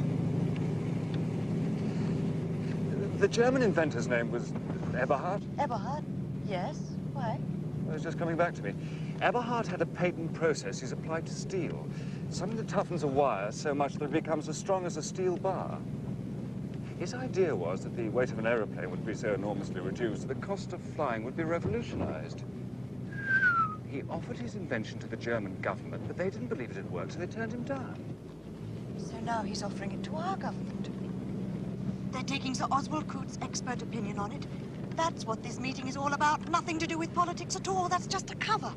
The German inventor's name was Eberhard? Eberhard? Yes. Why? Well, it's just coming back to me. Eberhard had a patent process he's applied to steel. Something that toughens a wire so much that it becomes as strong as a steel bar. His idea was that the weight of an aeroplane would be so enormously reduced that the cost of flying would be revolutionized. He offered his invention to the German government, but they didn't believe it had worked, so they turned him down. So now he's offering it to our government. They're taking Sir Oswald Coote's expert opinion on it. That's what this meeting is all about. Nothing to do with politics at all. That's just a cover.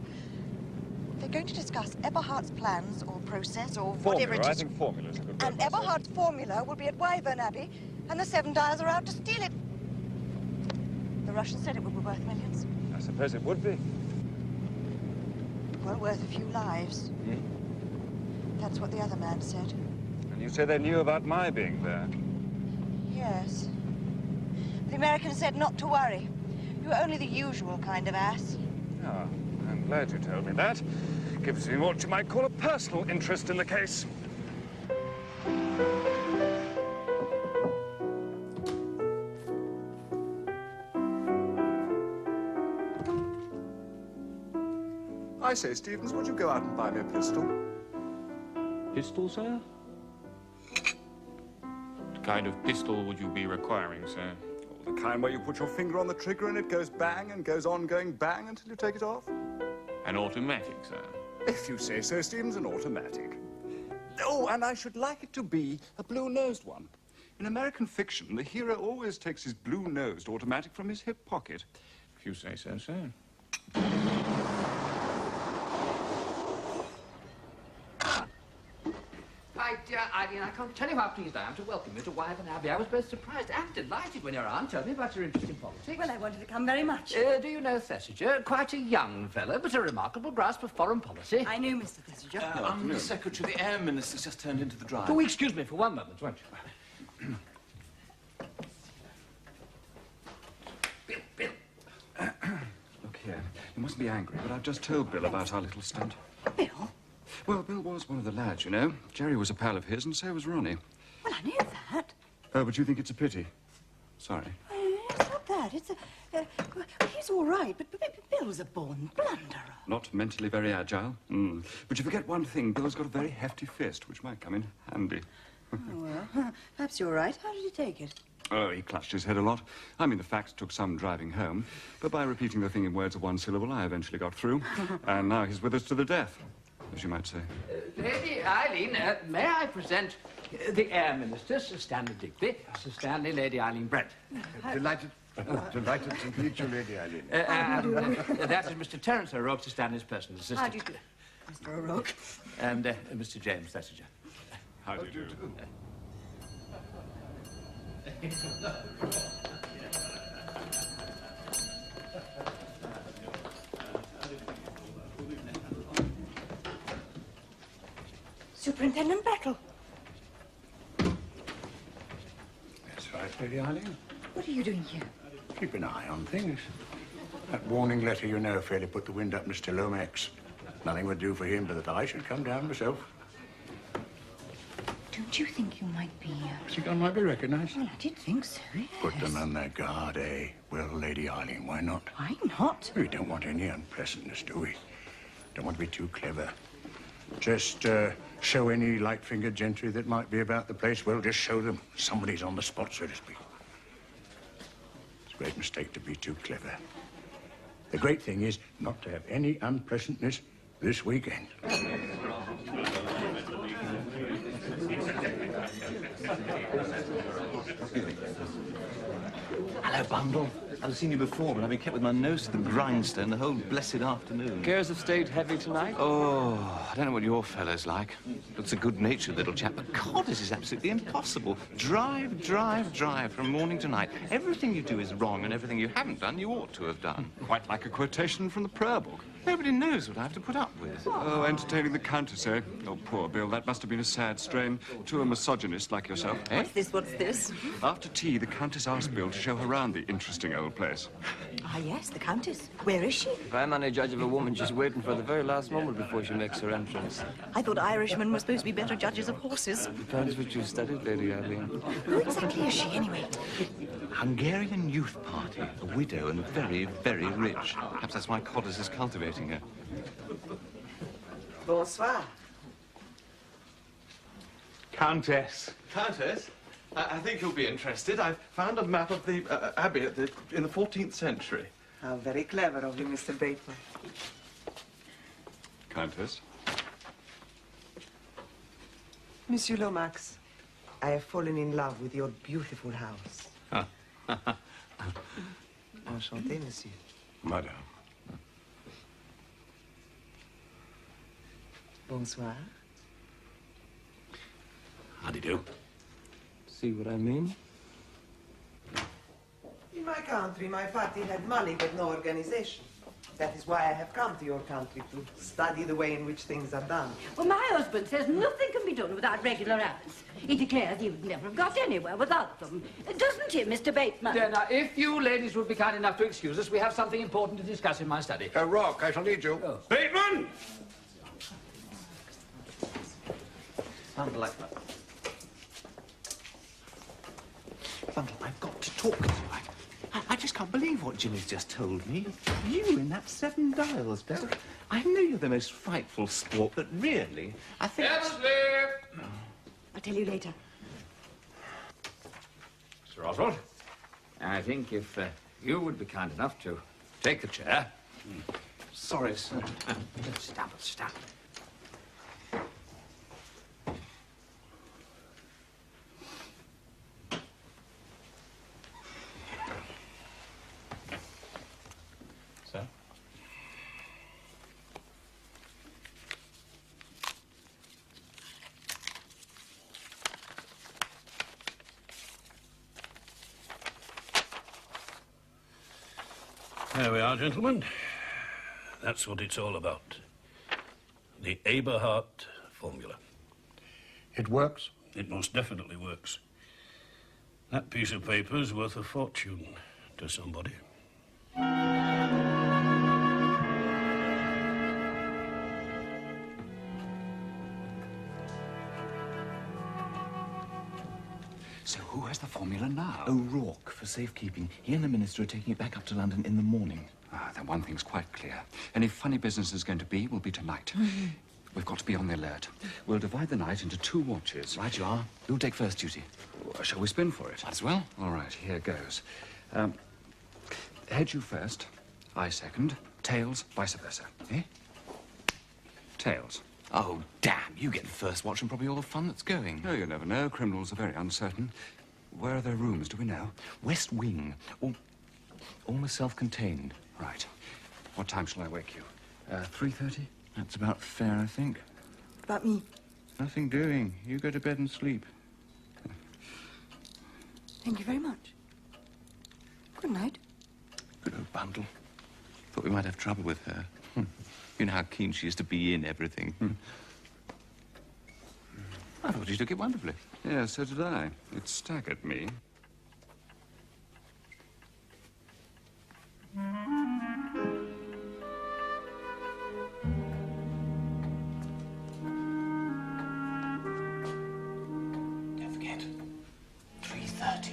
They're going to discuss Eberhard's plans or process or whatever it is. I think formula's a good word. And Eberhard's formula will be at Wyvern Abbey, and the 7 Dials are out to steal it. The Russians said it would be worth millions. I suppose it would be. Well, worth a few lives. That's what the other man said. And you say they knew about my being there? Yes. The American said not to worry. You were only the usual kind of ass. Oh, I'm glad you told me that. Gives me what you might call a personal interest in the case. I say, Stevens, would you go out and buy me a pistol? Pistol, sir? What kind of pistol would you be requiring, sir? The kind where you put your finger on the trigger and it goes bang and goes on going bang until you take it off? An automatic, sir. If you say so, Stevens, an automatic. Oh, and I should like it to be a blue-nosed one. In American fiction, the hero always takes his blue-nosed automatic from his hip pocket. If you say so, sir. My dear Eileen, I can't tell you how pleased I am to welcome you to Wyvern Abbey. I was both surprised and delighted when your aunt told me about your interest in politics. Well, I wanted to come very much. Do you know Thesiger? Quite a young fellow, but a remarkable grasp of foreign policy. I knew Mr. Thesiger. I'm the secretary. The air minister's just turned into the drive. Oh, excuse me for one moment, won't you? Look here, you mustn't be angry, but I've just told Bill about our little stunt. Bill? Well, Bill was one of the lads, you know. Jerry was a pal of his, and so was Ronnie. Well, I knew that. Oh, but you think it's a pity? Sorry. It's not that. It's a... he's all right, but Bill was a born blunderer. Not mentally very agile. But you forget one thing. Bill's got a very hefty fist, which might come in handy. Oh, well, perhaps you're right. How did he take it? Oh, he clutched his head a lot. I mean, the facts took some driving home, but by repeating the thing in words of one syllable, I eventually got through. And now he's with us to the death, as you might say. Lady Eileen, may I present the Air Minister, Sir Stanley Digby, Sir Stanley, Lady Eileen Brent. Delighted to meet you, Lady Eileen. That is Mr. Terence O'Rourke, Sir Stanley's personal assistant. How do you do, Mr. O'Rourke? And Mr. James Thesiger. How do you do? Superintendent Battle. That's right, Lady Eileen. What are you doing here? Keep an eye on things. That warning letter, you know, fairly put the wind up Mr. Lomax. Nothing would do for him but that I should come down myself. Don't you think you might be... Think I might be recognised? Well, I did think so, yes. Put them on their guard, eh? Well, Lady Eileen, why not? Why not? We don't want any unpleasantness, do we? Don't want to be too clever. Just show any light-fingered gentry that might be about the place, well, just show them somebody's on the spot, so to speak. It's a great mistake to be too clever. The great thing is not to have any unpleasantness this weekend. Hello, Bundle. I've seen you before, but I've been kept with my nose to the grindstone the whole blessed afternoon. Cares have stayed heavy tonight? Oh, I don't know what your fellow's like. Looks a good-natured little chap, but God, this is absolutely impossible. Drive, drive, drive from morning to night. Everything you do is wrong, and everything you haven't done, you ought to have done. Quite like a quotation from the prayer book. Nobody knows what I have to put up with. Oh, entertaining the Countess, eh? Oh, poor Bill, that must have been a sad strain to a misogynist like yourself. Eh? What's this? After tea, the Countess asked Bill to show her around the interesting old place. Ah, yes, the Countess. Where is she? If I'm any judge of a woman, she's waiting for the very last moment before she makes her entrance. I thought Irishmen were supposed to be better judges of horses. Depends what you've studied, Lady Eileen. Who exactly is she, anyway? Hungarian youth party, a widow and very, very rich. Perhaps that's why Coddas is cultivating her. Bonsoir. Countess. Countess? I think you'll be interested. I've found a map of the abbey in the 14th century. How very clever of you, Mr. Bateman. Countess? Monsieur Lomax, I have fallen in love with your beautiful house. Enchanté, monsieur. Madame. Bonsoir. How do you do? See what I mean? In my country, my party had money but no organization. That is why I have come to your country, to study the way in which things are done. Well, my husband says nothing can be done without regular hours. He declares he would never have got anywhere without them. Doesn't he, Mr. Bateman? Now, if you ladies would be kind enough to excuse us, we have something important to discuss in my study. Rock, I shall need you. Oh. Bateman! Bundle, I've got to talk to you. I just can't believe what Jimmy's just told me. You in that 7 dials belt. I know you're the most frightful sport, but really, I think... I'll tell you later. Sir Oswald, I think if you would be kind enough to take the chair. Sorry, sir. Stop. Sir? There we are, gentlemen. That's what it's all about. The Eberhardt formula. It works. It most definitely works. That piece of paper's worth a fortune to somebody. So who has the formula now? O'Rourke, for safekeeping. He and the minister are taking it back up to London in the morning. Ah, then one thing's quite clear. Any funny business is going to be will be tonight. We've got to be on the alert. We'll divide the night into 2 watches. Right you are. Who'll take first duty? Shall we spin for it? Might as well. All right, here goes. Head you first, I second. Tails, vice versa. Eh? Tails. Oh, damn. You get the first watch and probably all the fun that's going. Oh, you never know. Criminals are very uncertain. Where are their rooms, do we know? West wing. Almost self-contained. Right. What time shall I wake you? 3:30? That's about fair, I think. What about me? Nothing doing. You go to bed and sleep. Thank you very much. Good night. Good old bundle. Thought we might have trouble with her. You know how keen she is to be in everything. I thought you took it wonderfully. Yeah, so did I. It staggered me. Don't forget. 3:30.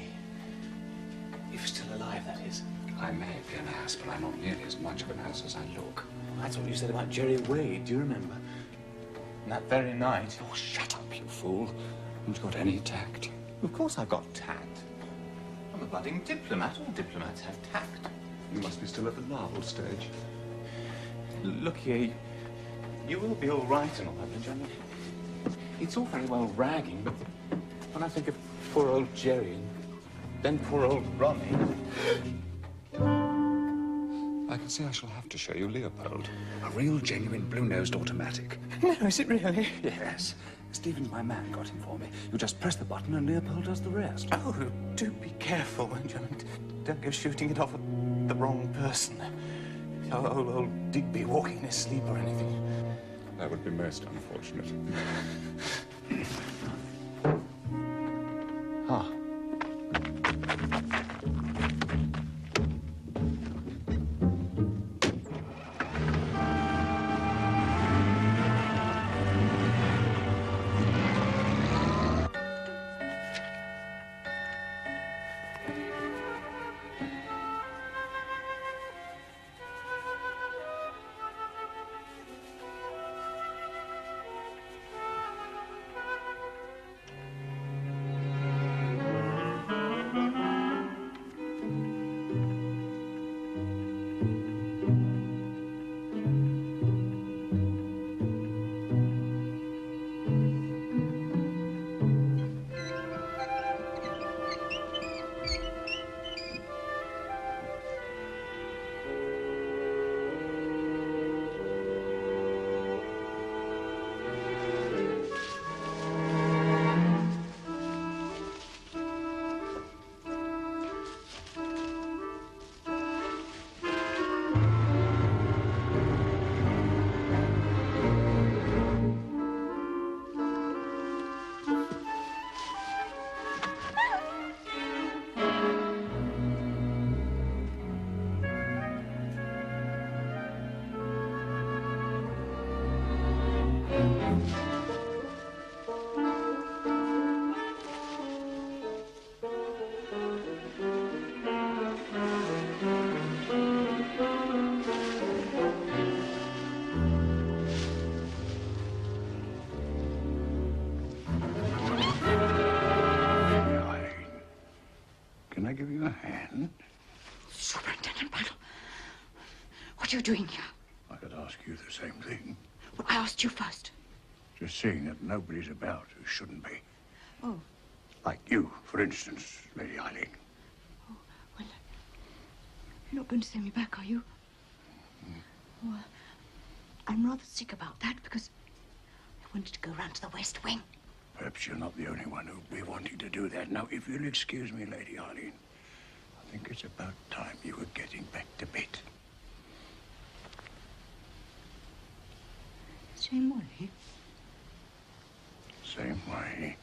If you're still alive, that is. I may be an ass, but I'm not nearly as much of an ass as I look. That's what you said about Jerry Wade, do you remember? And that very night. Oh, shut up, you fool. Haven't you got any tact? Of course I've got tact. I'm a budding diplomat. All diplomats have tact. You must be still at the larval stage. Look here, you will be all right and all that, but I mean, it's all very well ragging, but when I think of poor old Jerry and then poor old Ronnie... I can see I shall have to show you Leopold. A real, genuine, blue-nosed automatic. No, is it really? Yes. Stephen's my man got him for me. You just press the button and Leopold does the rest. Oh, do be careful, won't you? I mean, don't go shooting it off at the wrong person. Old Digby walking in his sleep or anything. That would be most unfortunate. Ah. Can I give you a hand? Superintendent Battle, what are you doing here? I could ask you the same thing. Well, I asked you first. Just seeing that nobody's about who shouldn't be. Oh. Like you, for instance, Lady Eileen. Oh, well, you're not going to send me back, are you? Oh, I'm rather sick about that because I wanted to go round to the West Wing. Perhaps you're not the only one who'll be wanting to do that. Now, if you'll excuse me, Lady Eileen, I think it's about time you were getting back to bed. Same way. Same way.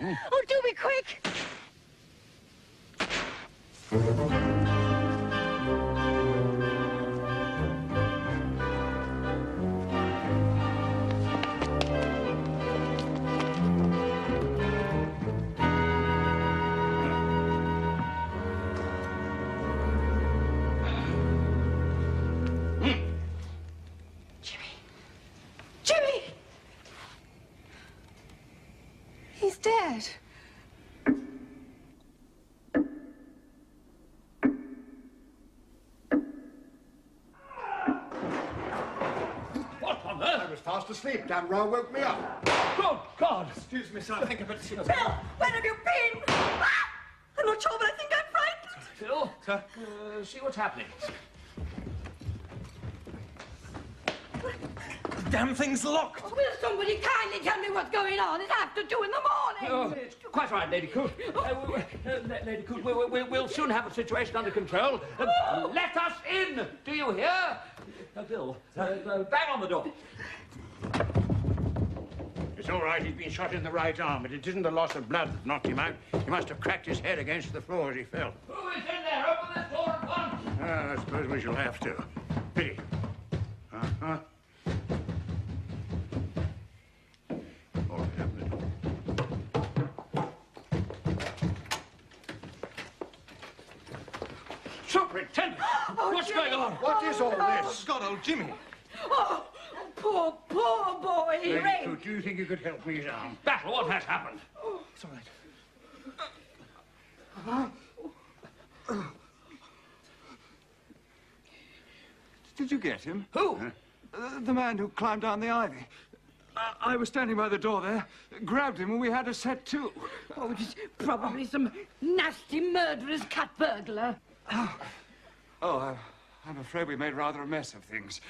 Oh, do be quick! Jimmy! He's dead. I was fast asleep. Damn row woke me up. Good God! Excuse me, sir. I think I better see what's going on. Bill, where have you been? Ah! I'm not sure, but I think I'm frightened. Phil, sir, see what's happening. The damn thing's locked. Will somebody kindly tell me what's going on? It's after 2 in the morning. Oh, it's quite right, Lady Coote. Lady Coote, we'll soon have the situation under control. Let us in! Do you hear? Bill, bang on the door. It's all right. He's been shot in the right arm, but it isn't the loss of blood that knocked him out. He must have cracked his head against the floor as he fell. Who is in there? Open this door at once. I suppose we shall have to. Pity. Uh-huh. Oh, heaven. Superintendent! What's going on? What is all this? God, old Jimmy. Oh, poor boy. He Lady ran. Coote, do you think you could help me down? Battle, what has happened? It's all right. Did you get him? Who? The man who climbed down the ivy. I was standing by the door there, grabbed him, and we had a set to. Oh, it is probably some nasty murderous cat burglar. I'm afraid we made rather a mess of things.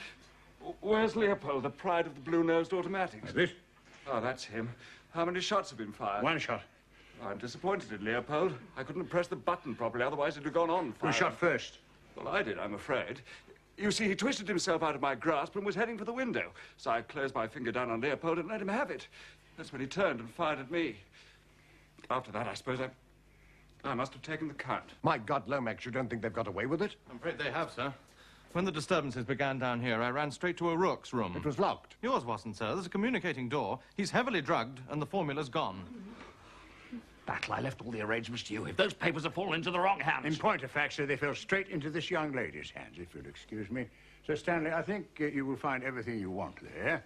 Where's Leopold, the pride of the blue-nosed automatics? This? Oh, that's him. How many shots have been fired? One shot. I'm disappointed in Leopold. I couldn't have pressed the button properly, otherwise it'd have gone on Who firing. shot first? Well, I did, I'm afraid. You see, he twisted himself out of my grasp and was heading for the window. So I closed my finger down on Leopold and let him have it. That's when he turned and fired at me. After that, I suppose I must have taken the count. My God, Lomax, you don't think they've got away with it? I'm afraid they have, sir. When the disturbances began down here, I ran straight to O'Rourke's room. It was locked. Yours wasn't, sir. There's a communicating door. He's heavily drugged, and the formula's gone. Battle, I left all the arrangements to you. If those papers have fallen into the wrong hands... In point of fact, sir, they fell straight into this young lady's hands, if you'll excuse me. Sir Stanley, I think you will find everything you want there.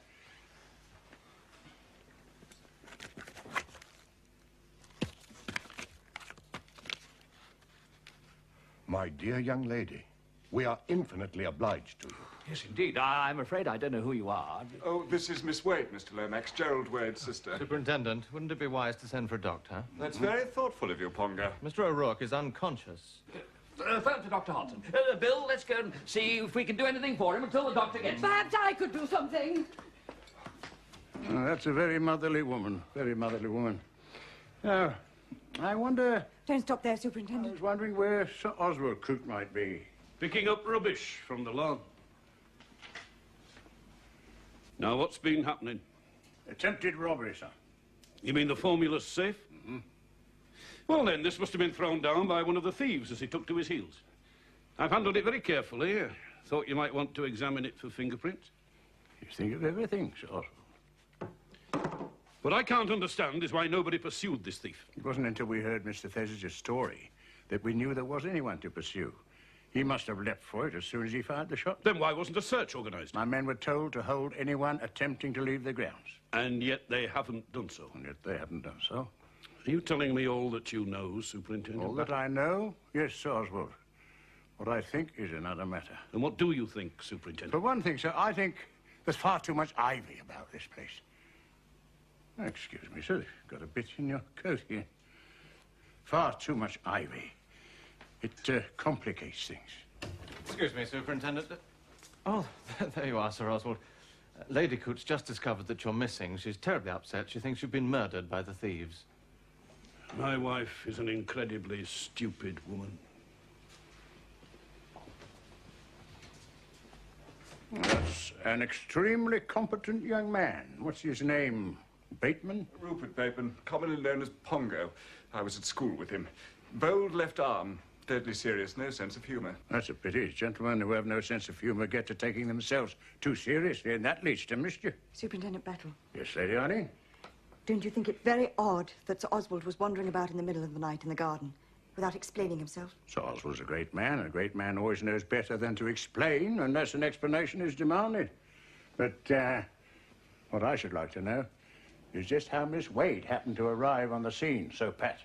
My dear young lady, we are infinitely obliged to you. Yes, indeed. I'm afraid I don't know who you are. Oh, this is Miss Wade, Mr. Lomax, Gerald Wade's sister. Superintendent, wouldn't it be wise to send for a doctor? That's very thoughtful of you, Ponga. Mr. O'Rourke is unconscious. Phone to Dr. Hodson. Bill, let's go and see if we can do anything for him until the doctor gets... Perhaps I could do something. Oh, that's a very motherly woman. Very motherly woman. Now, I wonder... Don't stop there, Superintendent. I was wondering where Sir Oswald Coote might be. Picking up rubbish from the lawn. Now, what's been happening? Attempted robbery, sir. You mean the formula's safe? Mm-hmm. Well, then, this must have been thrown down by one of the thieves as he took to his heels. I've handled it very carefully. Thought you might want to examine it for fingerprints. You think of everything, Sir Oswald. What I can't understand is why nobody pursued this thief. It wasn't until we heard Mr. Thesiger's story that we knew there was anyone to pursue. He must have leapt for it as soon as he fired the shot. Then why wasn't a search organised? My men were told to hold anyone attempting to leave the grounds. And yet they haven't done so. And yet they haven't done so. Are you telling me all that you know, Superintendent? All that I know? Yes, Sir Oswald. What I think is another matter. And what do you think, Superintendent? For one thing, sir, I think there's far too much ivy about this place. Oh, excuse me, sir. You've got a bit in your coat here. Far too much ivy. It complicates things. Excuse me, Superintendent. Oh, there you are, Sir Oswald. Lady Coote's just discovered that you're missing. She's terribly upset. She thinks you've been murdered by the thieves. My wife is an incredibly stupid woman. That's an extremely competent young man. What's his name? Bateman? Rupert Bateman, commonly known as Pongo. I was at school with him. Bold left arm, deadly serious, no sense of humour. That's a pity. Gentlemen who have no sense of humour get to taking themselves too seriously, and that leads to mischief. Superintendent Battle, Yes, Lady Arnie? don't you think it very odd that Sir Oswald was wandering about in the middle of the night in the garden without explaining himself? Sir Oswald's a great man. A great man always knows better than to explain unless an explanation is demanded. But what I should like to know is just how Miss Wade happened to arrive on the scene so pat.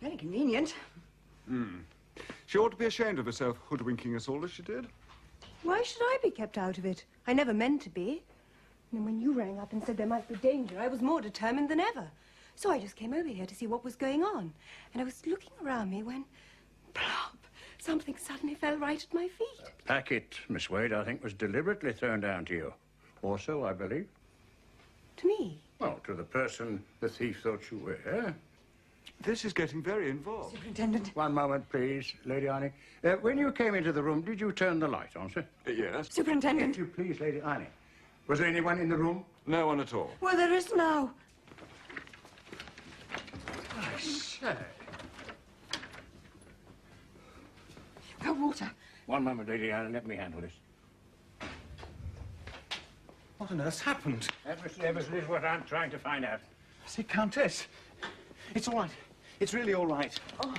Very convenient. She ought to be ashamed of herself, hoodwinking us all as she did. Why should I be kept out of it? I never meant to be. And when you rang up and said there might be danger, I was more determined than ever. So I just came over here to see what was going on. And I was looking around me when, plop, something suddenly fell right at my feet. The packet, Miss Wade, I think was deliberately thrown down to you. Also, I believe. To me? Well, to the person the thief thought you were. This is getting very involved. Superintendent. One moment, please, Lady Eileen. When you came into the room, did you turn the light on, sir? Yes. Superintendent. If you please, Lady Eileen. Was there anyone in the room? No one at all. Well, there is now. I say. Cold water. One moment, Lady Eileen. Let me handle this. What on earth's happened? Eversley is what I'm trying to find out. See, Countess, it's all right. It's really all right. Oh.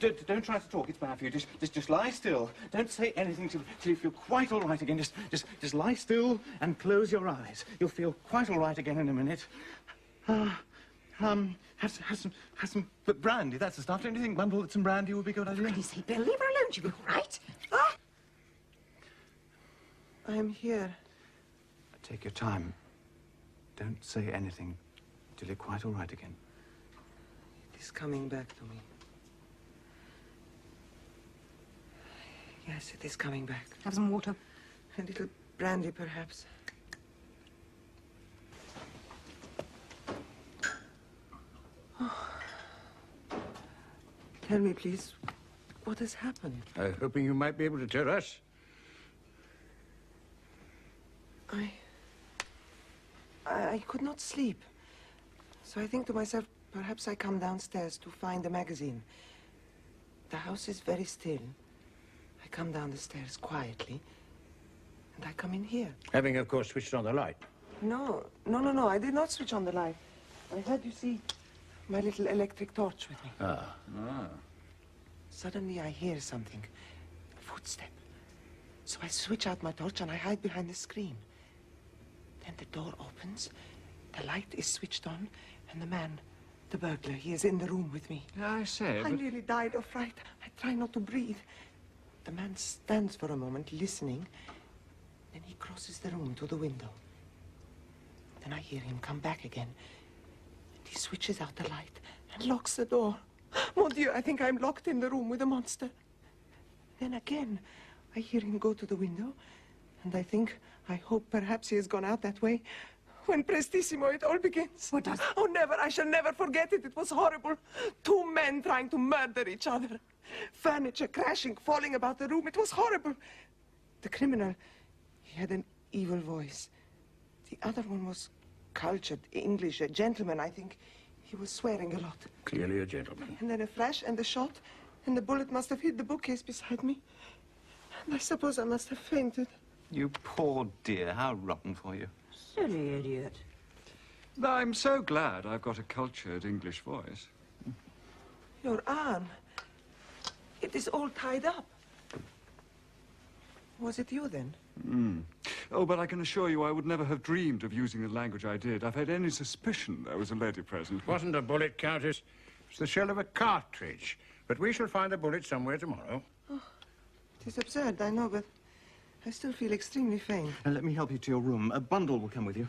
Don't try to talk. It's bad for you. Just lie still. Don't say anything till you feel quite all right again. Just lie still and close your eyes. You'll feel quite all right again in a minute. Have some brandy. That's the stuff. Don't you think, Bundle, that some brandy would be a good idea? For goodness sake, Bill, leave her alone. She'll be all right. Ah! I'm here. Take your time. Don't say anything till you're quite all right again. It is coming back to me. Yes, it is coming back. Have some water. A little brandy, perhaps. Oh. Tell me, please, what has happened? I'm hoping you might be able to tell us. I could not sleep. So I think to myself, perhaps I come downstairs to find a magazine. The house is very still. I come down the stairs quietly, and I come in here. Having, of course, switched on the light. No. I did not switch on the light. I had, you see, my little electric torch with me. Ah. Suddenly I hear something. A footstep. So I switch out my torch and I hide behind the screen. Then the door opens, the light is switched on, and the man, the burglar, he is in the room with me. I say, I nearly died of fright. I try not to breathe. The man stands for a moment, listening. Then he crosses the room to the window. Then I hear him come back again. And he switches out the light and locks the door. Mon Dieu, I think I'm locked in the room with the monster. Then again, I hear him go to the window. And I hope perhaps he has gone out that way. When prestissimo it all begins. What does? Oh, never. I shall never forget it. It was horrible. Two men trying to murder each other. Furniture crashing, falling about the room. It was horrible. The criminal, he had an evil voice. The other one was cultured, English, a gentleman, I think. He was swearing a lot. Clearly a gentleman. And then a flash and a shot, and the bullet must have hit the bookcase beside me. And I suppose I must have fainted. You poor dear. How rotten for you. Silly idiot. I'm so glad I've got a cultured English voice. Your arm, it is all tied up. Was it you, then? Oh, but I can assure you I would never have dreamed of using the language I did. I've had any suspicion there was a lady present. It wasn't a bullet, Countess. It's the shell of a cartridge. But we shall find the bullet somewhere tomorrow. Oh, it is absurd, I know, but I still feel extremely faint. Let me help you to your room. A bundle will come with you.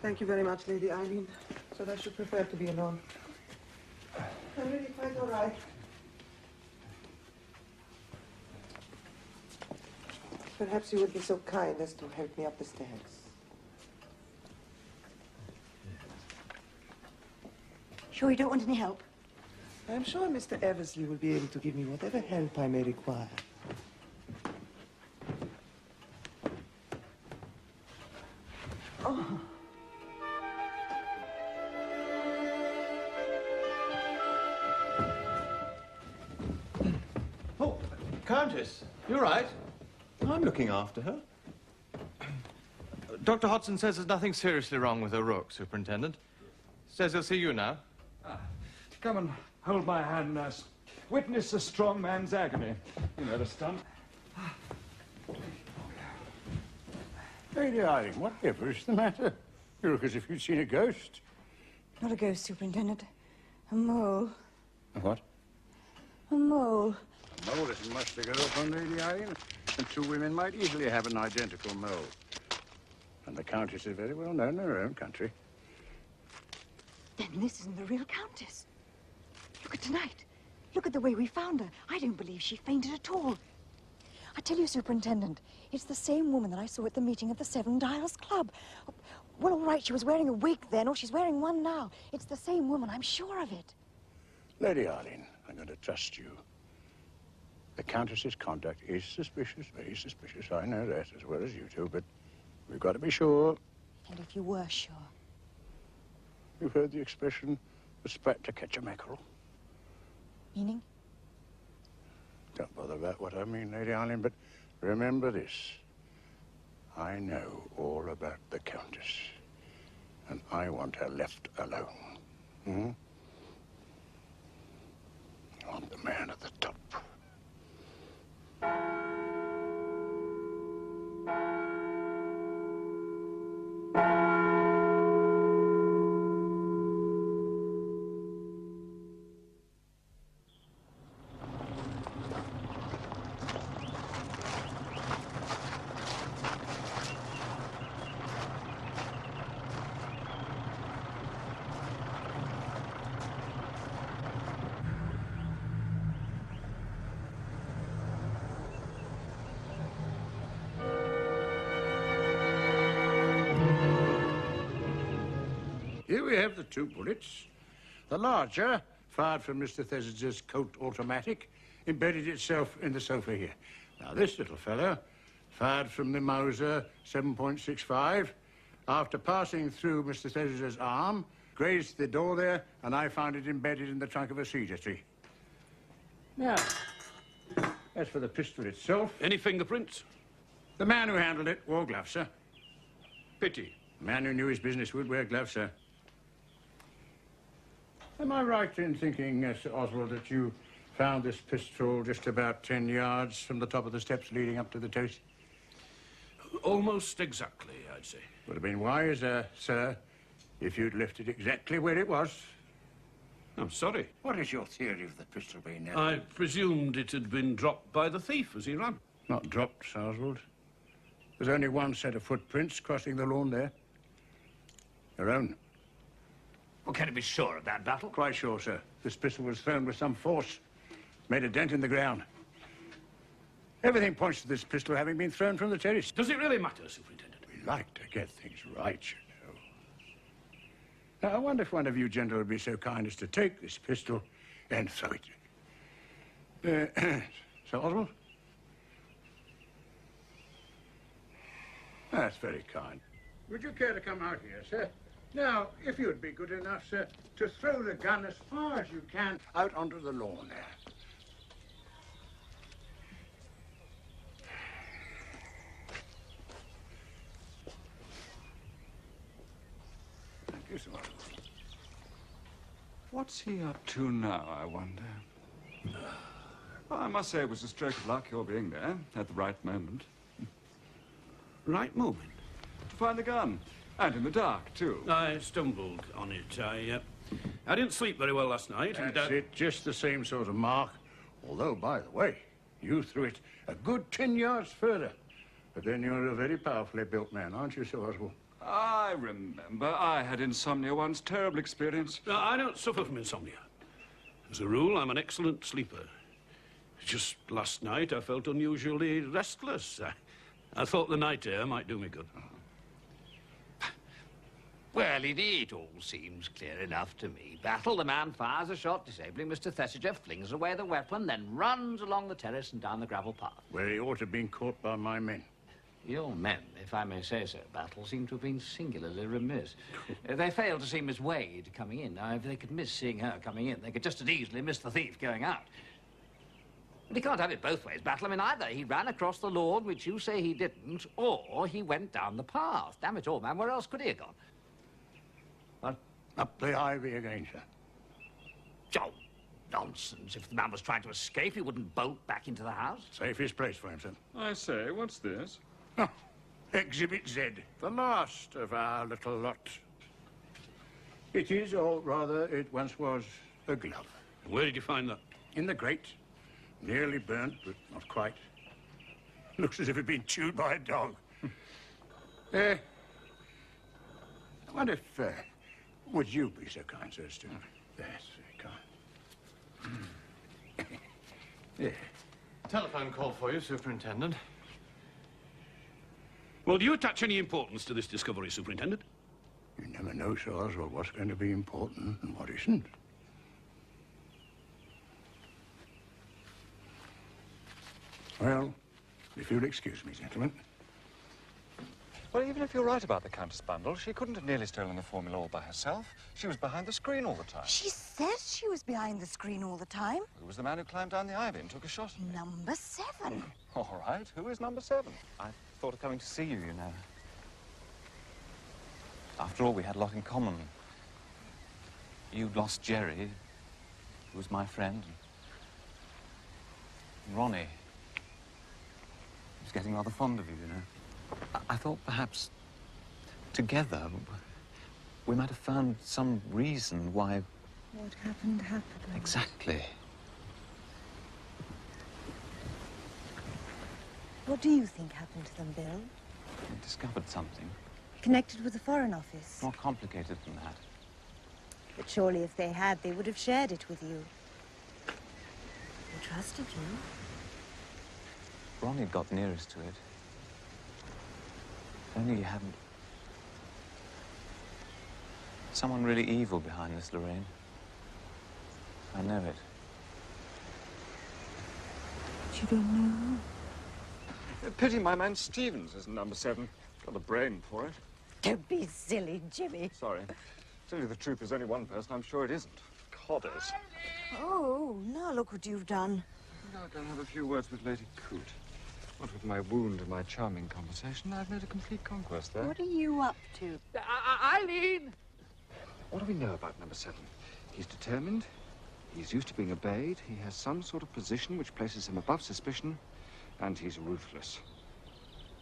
Thank you very much, Lady Eileen. But I should prefer to be alone. I'm really quite all right. Perhaps you would be so kind as to help me up the stairs. Sure you don't want any help? I'm sure Mr. Eversley will be able to give me whatever help I may require. Oh. Oh, Countess, you're right. I'm looking after her. Dr. Hodson says there's nothing seriously wrong with her rook, Superintendent. Says he'll see you now. Come and hold my hand, nurse. Witness a strong man's agony. You know the stunt. Lady Eileen, whatever is the matter? You look as if you'd seen a ghost. Not a ghost, Superintendent. A mole. A what? A mole. A mole isn't much to go upon, Lady Eileen. And two women might easily have an identical mole. And the Countess is very well known in her own country. Then this isn't the real Countess. Look at tonight. Look at the way we found her. I don't believe she fainted at all. I tell you, Superintendent, it's the same woman that I saw at the meeting at the Seven Dials Club. Well, all right, she was wearing a wig then, or she's wearing one now. It's the same woman, I'm sure of it. Lady Eileen, I'm going to trust you. The Countess's conduct is suspicious, very suspicious. I know that as well as you two, but we've got to be sure. And if you were sure? You've heard the expression, a sprat to catch a mackerel. Meaning? Don't bother about what I mean, Lady Eileen, but remember this. I know all about the Countess, and I want her left alone. Hmm? I want the man at the top. Here we have the two bullets. The larger, fired from Mr. Thesiger's Colt automatic, embedded itself in the sofa here. Now, this little fellow, fired from the Mauser 7.65, after passing through Mr. Thesiger's arm, grazed the door there, and I found it embedded in the trunk of a cedar tree. Now, as for the pistol itself... Any fingerprints? The man who handled it wore gloves, sir. Pity. The man who knew his business would wear gloves, sir. Am I right in thinking, Sir Oswald, that you found this pistol just about 10 yards from the top of the steps leading up to the terrace? Almost exactly, I'd say. Would have been wiser, sir, if you'd left it exactly where it was. I'm sorry. What is your theory of the pistol being there? I presumed it had been dropped by the thief as he ran. Not dropped, Sir Oswald. There's only one set of footprints crossing the lawn there. Your own. Well, can you be sure of that, Battle? Quite sure, sir. This pistol was thrown with some force. Made a dent in the ground. Everything points to this pistol having been thrown from the terrace. Does it really matter, Superintendent? We like to get things right, you know. Now, I wonder if one of you gentlemen would be so kind as to take this pistol and throw it. Sir Oswald? That's very kind. Would you care to come out here, sir? Now, if you'd be good enough, sir, to throw the gun as far as you can out onto the lawn there. Thank you, Sir Oswald. What's he up to now, I wonder? Well, I must say it was a stroke of luck your being there at the right moment. Right moment? To find the gun. And in the dark, too. I stumbled on it. I didn't sleep very well last night. That's it, just the same sort of mark. Although, by the way, you threw it a good 10 yards further. But then you're a very powerfully built man, aren't you, Sir Oswald? I remember. I had insomnia once. Terrible experience. No, I don't suffer from insomnia. As a rule, I'm an excellent sleeper. Just last night, I felt unusually restless. I thought the night air might do me good. Well, it all seems clear enough to me. Battle, the man fires a shot, disabling Mr. Thesiger, flings away the weapon, then runs along the terrace and down the gravel path. Where he ought to have been caught by my men. Your men, if I may say so, Battle, seem to have been singularly remiss. They failed to see Miss Wade coming in. Now, if they could miss seeing her coming in, they could just as easily miss the thief going out. But he can't have it both ways, Battle. I mean, either he ran across the lawn, which you say he didn't, or he went down the path. Damn it all, man, where else could he have gone? What? Up the ivy again, sir. Oh, nonsense. If the man was trying to escape, he wouldn't bolt back into the house. Safest place for him, sir. I say, what's this? Oh, Exhibit Z. The last of our little lot. It is, or rather, it once was, a glove. Where did you find that? In the grate. Nearly burnt, but not quite. Looks as if it'd been chewed by a dog. What if, would you be so kind, sir, as to... Yes, very kind. Yeah. Telephone call for you, Superintendent. Well, do you attach any importance to this discovery, Superintendent? You never know, Sir Oswald, what's going to be important and what isn't. Well, if you'll excuse me, gentlemen. Well, even if you're right about the Countess Bundle, she couldn't have nearly stolen the formula all by herself. She was behind the screen all the time. She says she was behind the screen all the time. Who was the man who climbed down the ivy and took a shot at me? Number 7. All right, who is number 7? I thought of coming to see you, you know. After all, we had a lot in common. You'd lost Jerry, who was my friend. And Ronnie. He was getting rather fond of you, you know. I thought perhaps together we might have found some reason why... What happened, happened. Exactly. What do you think happened to them, Bill? We discovered something. Connected with the Foreign Office? More complicated than that. But surely if they had, they would have shared it with you. They trusted you. Ronnie got nearest to it. If only you hadn't... Someone really evil behind this, Lorraine. I know it. But you don't know. Pity my man Stevens isn't number 7. Got the brain for it. Don't be silly, Jimmy. Sorry. To tell you the truth, there's only one person I'm sure it isn't. Codders. Oh, now look what you've done. Now I can have a few words with Lady Coote. What with my wound and my charming conversation, I've made a complete conquest there. What are you up to? Eileen! What do we know about number 7? He's determined. He's used to being obeyed. He has some sort of position which places him above suspicion. And he's ruthless.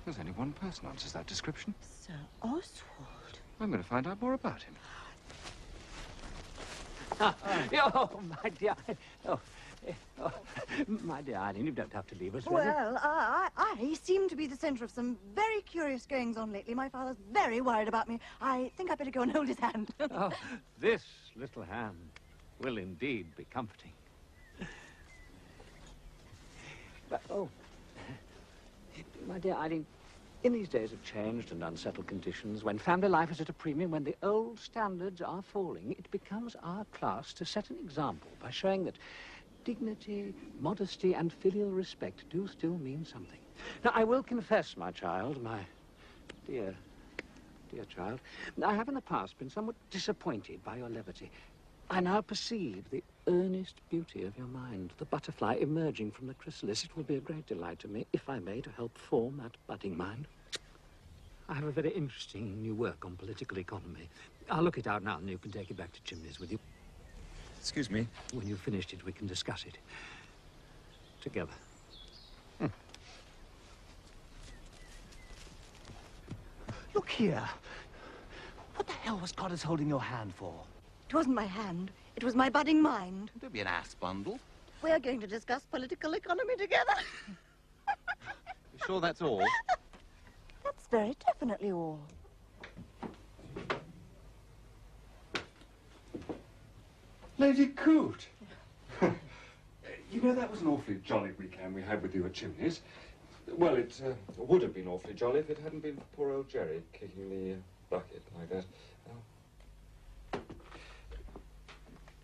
There's only one person answers that description. Sir Oswald. I'm going to find out more about him. Oh, my dear. Oh, my dear Eileen, you don't have to leave us, really. Well, I seem to be the centre of some very curious goings-on lately. My father's very worried about me. I think I'd better go and hold his hand. Oh, this little hand will indeed be comforting. But, oh, my dear Eileen, in these days of changed and unsettled conditions, when family life is at a premium, when the old standards are falling, it becomes our class to set an example by showing that dignity, modesty, and filial respect do still mean something. Now, I will confess, my child, my dear child, I have in the past been somewhat disappointed by your levity. I now perceive the earnest beauty of your mind, the butterfly emerging from the chrysalis. It will be a great delight to me, if I may, to help form that budding mind. I have a very interesting new work on political economy. I'll look it out now, and you can take it back to Tchimney's with you. Excuse me? When you've finished it, we can discuss it together. Look here. What the hell was Codders holding your hand for? It wasn't my hand. It was my budding mind. Don't be an ass bundle. We're going to discuss political economy together. You sure that's all? That's very definitely all. Lady Coote! You know, that was an awfully jolly weekend we had with you at Chimneys. Well, it would have been awfully jolly if it hadn't been for poor old Jerry kicking the bucket like that.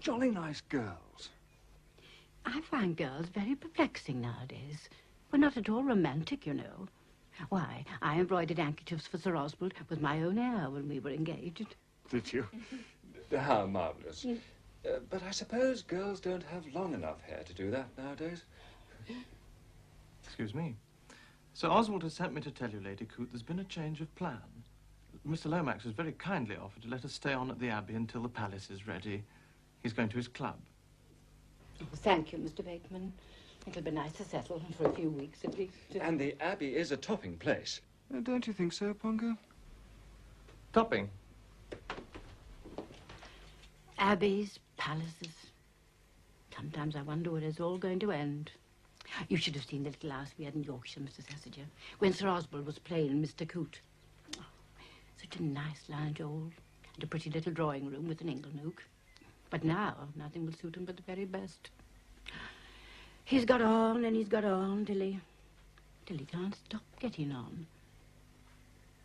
Jolly nice girls. I find girls very perplexing nowadays. We're not at all romantic, you know. Why, I embroidered handkerchiefs for Sir Oswald with my own hair when we were engaged. Did you? How marvellous. But I suppose girls don't have long enough hair to do that nowadays. Excuse me. Sir Oswald has sent me to tell you, Lady Coote, there's been a change of plan. Mr. Lomax has very kindly offered to let us stay on at the Abbey until the palace is ready. He's going to his club. Oh, thank you, Mr. Bateman. It'll be nice to settle for a few weeks at least. And the Abbey is a topping place. Don't you think so, Pongo? Topping? Abbeys, palaces. Sometimes I wonder where it's all going to end. You should have seen the little house we had in Yorkshire, Mr. Thesiger, when Sir Oswald was playing Mr. Coote. Oh, such a nice lounge, old and a pretty little drawing room with an inglenook. But now, nothing will suit him but the very best. He's got on and he's got on till he can't stop getting on.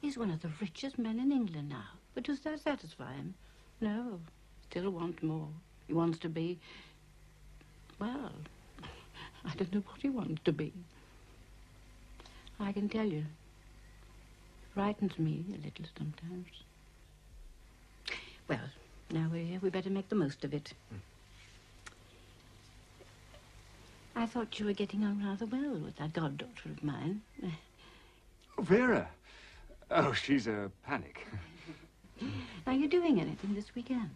He's one of the richest men in England now. But does that satisfy him? No. Still wants more. He wants to be, well, I don't know what he wants to be. I can tell you, it frightens me a little sometimes. Well, now we're here, we better make the most of it. I thought you were getting on rather well with that goddaughter of mine. Oh, Vera. Oh, she's a panic. Are you doing anything this weekend?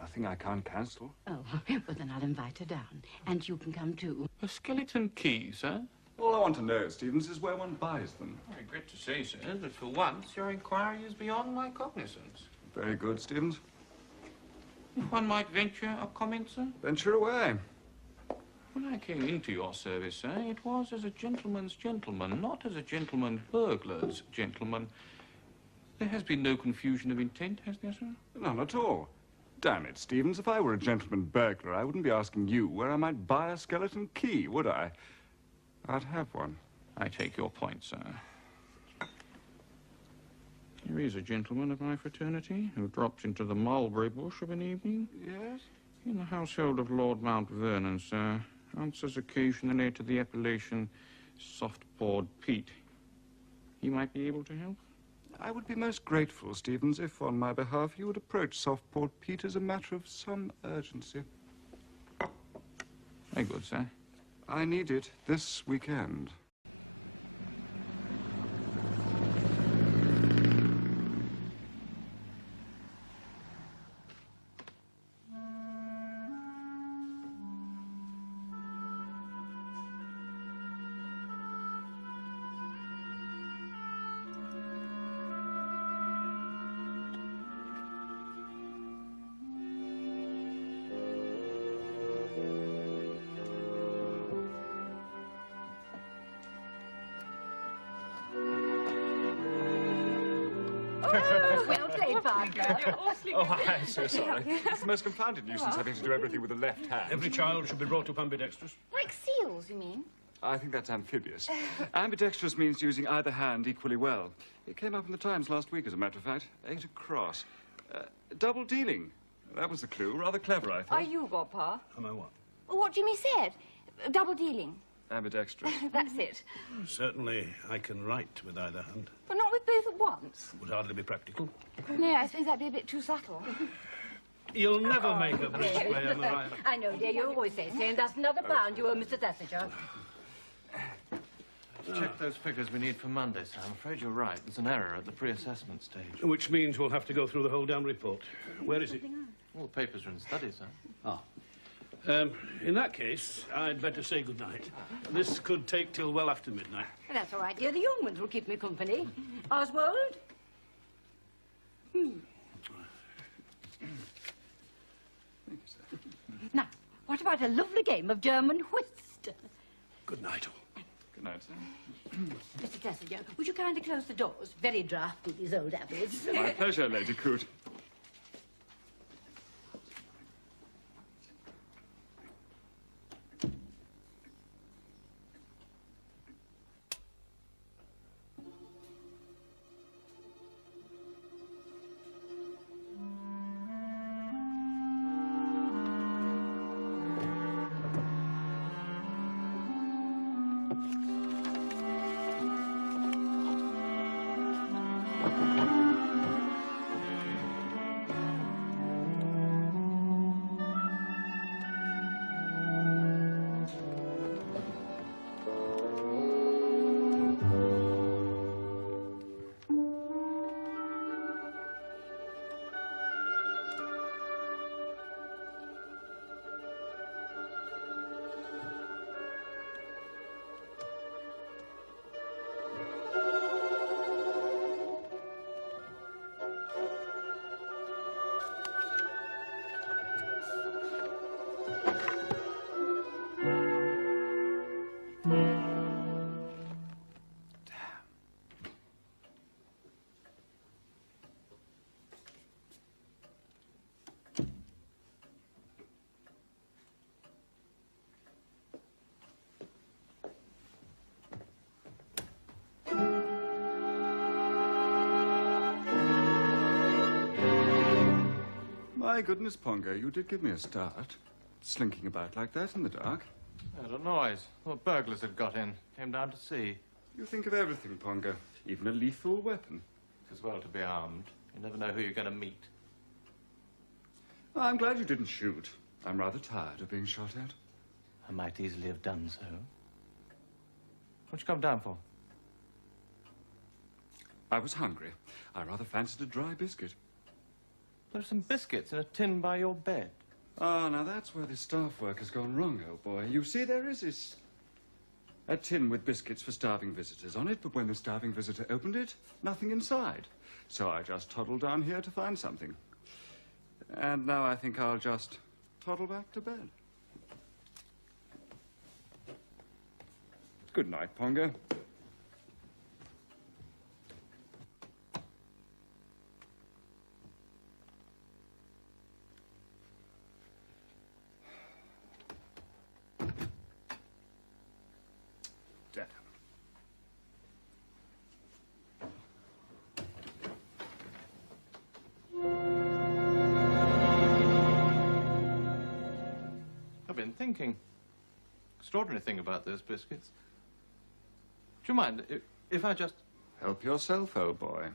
Nothing I can't cancel. Oh, well, then I'll invite her down. And you can come too. A skeleton key, sir? All I want to know, Stevens, is where one buys them. I regret to say, sir, that for once your inquiry is beyond my cognizance. Very good, Stevens. If one might venture a comment, sir? Venture away. When I came into your service, sir, it was as a gentleman's gentleman, not as a gentleman burglar's gentleman. There has been no confusion of intent, has there, sir? None at all. Damn it, Stevens, if I were a gentleman burglar, I wouldn't be asking you where I might buy a skeleton key, would I? I'd have one. I take your point, sir. There is a gentleman of my fraternity who drops into the mulberry bush of an evening. Yes? In the household of Lord Mount Vernon, sir. Answers occasionally to the appellation soft-pawed Pete. He might be able to help? I would be most grateful, Stevens, if on my behalf you would approach soft-pawed Pete as a matter of some urgency. Very good, sir. I need it this weekend. Well played, Father. Oh, I'm so sorry. It's the most confounded nuisance having to do everything with the left hand. Every child should be brought up ambidextrous. Like seals, you mean? I think that's amphibious. Ambidextrous means using either hand equally well. It came up in the Times last week, as a matter of fact. 8 across. Double dealing. That was the clue. Rather clever, I thought. Are you, Godpa? Am I what? What Jimmy said. Double dealing. Ambidextrous. That's it. Certainly, I can write with either hand. But not with both at once. Would hardly be practical. No, I suppose that'd be a bit too subtle. You'll never make a bridge player, Mariah. I know, dear, you always say so, and that's another pound you owe Mr. Thesiger. Check those figures we need for Monday, sir. I'm afraid you're right. There's an error at the pre-assessment stage. Which means we'll have to go through the whole damn report. Where is it? All the papers are in study, sir. Ah. In that case, I'd better say good night. This could take till well after midnight. That's all right, dear. The young ones will keep me company. Oswald? Now, what about a lovely game of German whist? Good night, all. Good night, sir. Mr. Thesiger, would you kindly close the doors? Very draughty, these old abbeys. My pleasure, Lady Coote. My goodness, Pongo, you did give me a start. Slinking about like that in the dark. I had a noise. Thought burglars had got in. Came down to see. You think of everything, Pongo. Even a lethal weapon. It's as well to be armed. You never know who you're going to meet. Well, I'm glad you didn't shoot. I'm rather tired of being shot at. I might easily have done so. What'd you come down for? I was hungry. I rather fancied a dry biscuit. There are some biscuits in a tin by your bed. Ah, now that's where the staff work has gone wrong, old boy. You see, there is this... a tin with biscuits for starving visitors on it, but when the starving visitor opened it, nothing inside. So I just toddled down here to find something. And now I think I'll just toddle back to bed. Good night, Pongo. Damn. I've been thinking. Extraordinary thing about those biscuits. Do you mind if I just... Help yourself, old boy.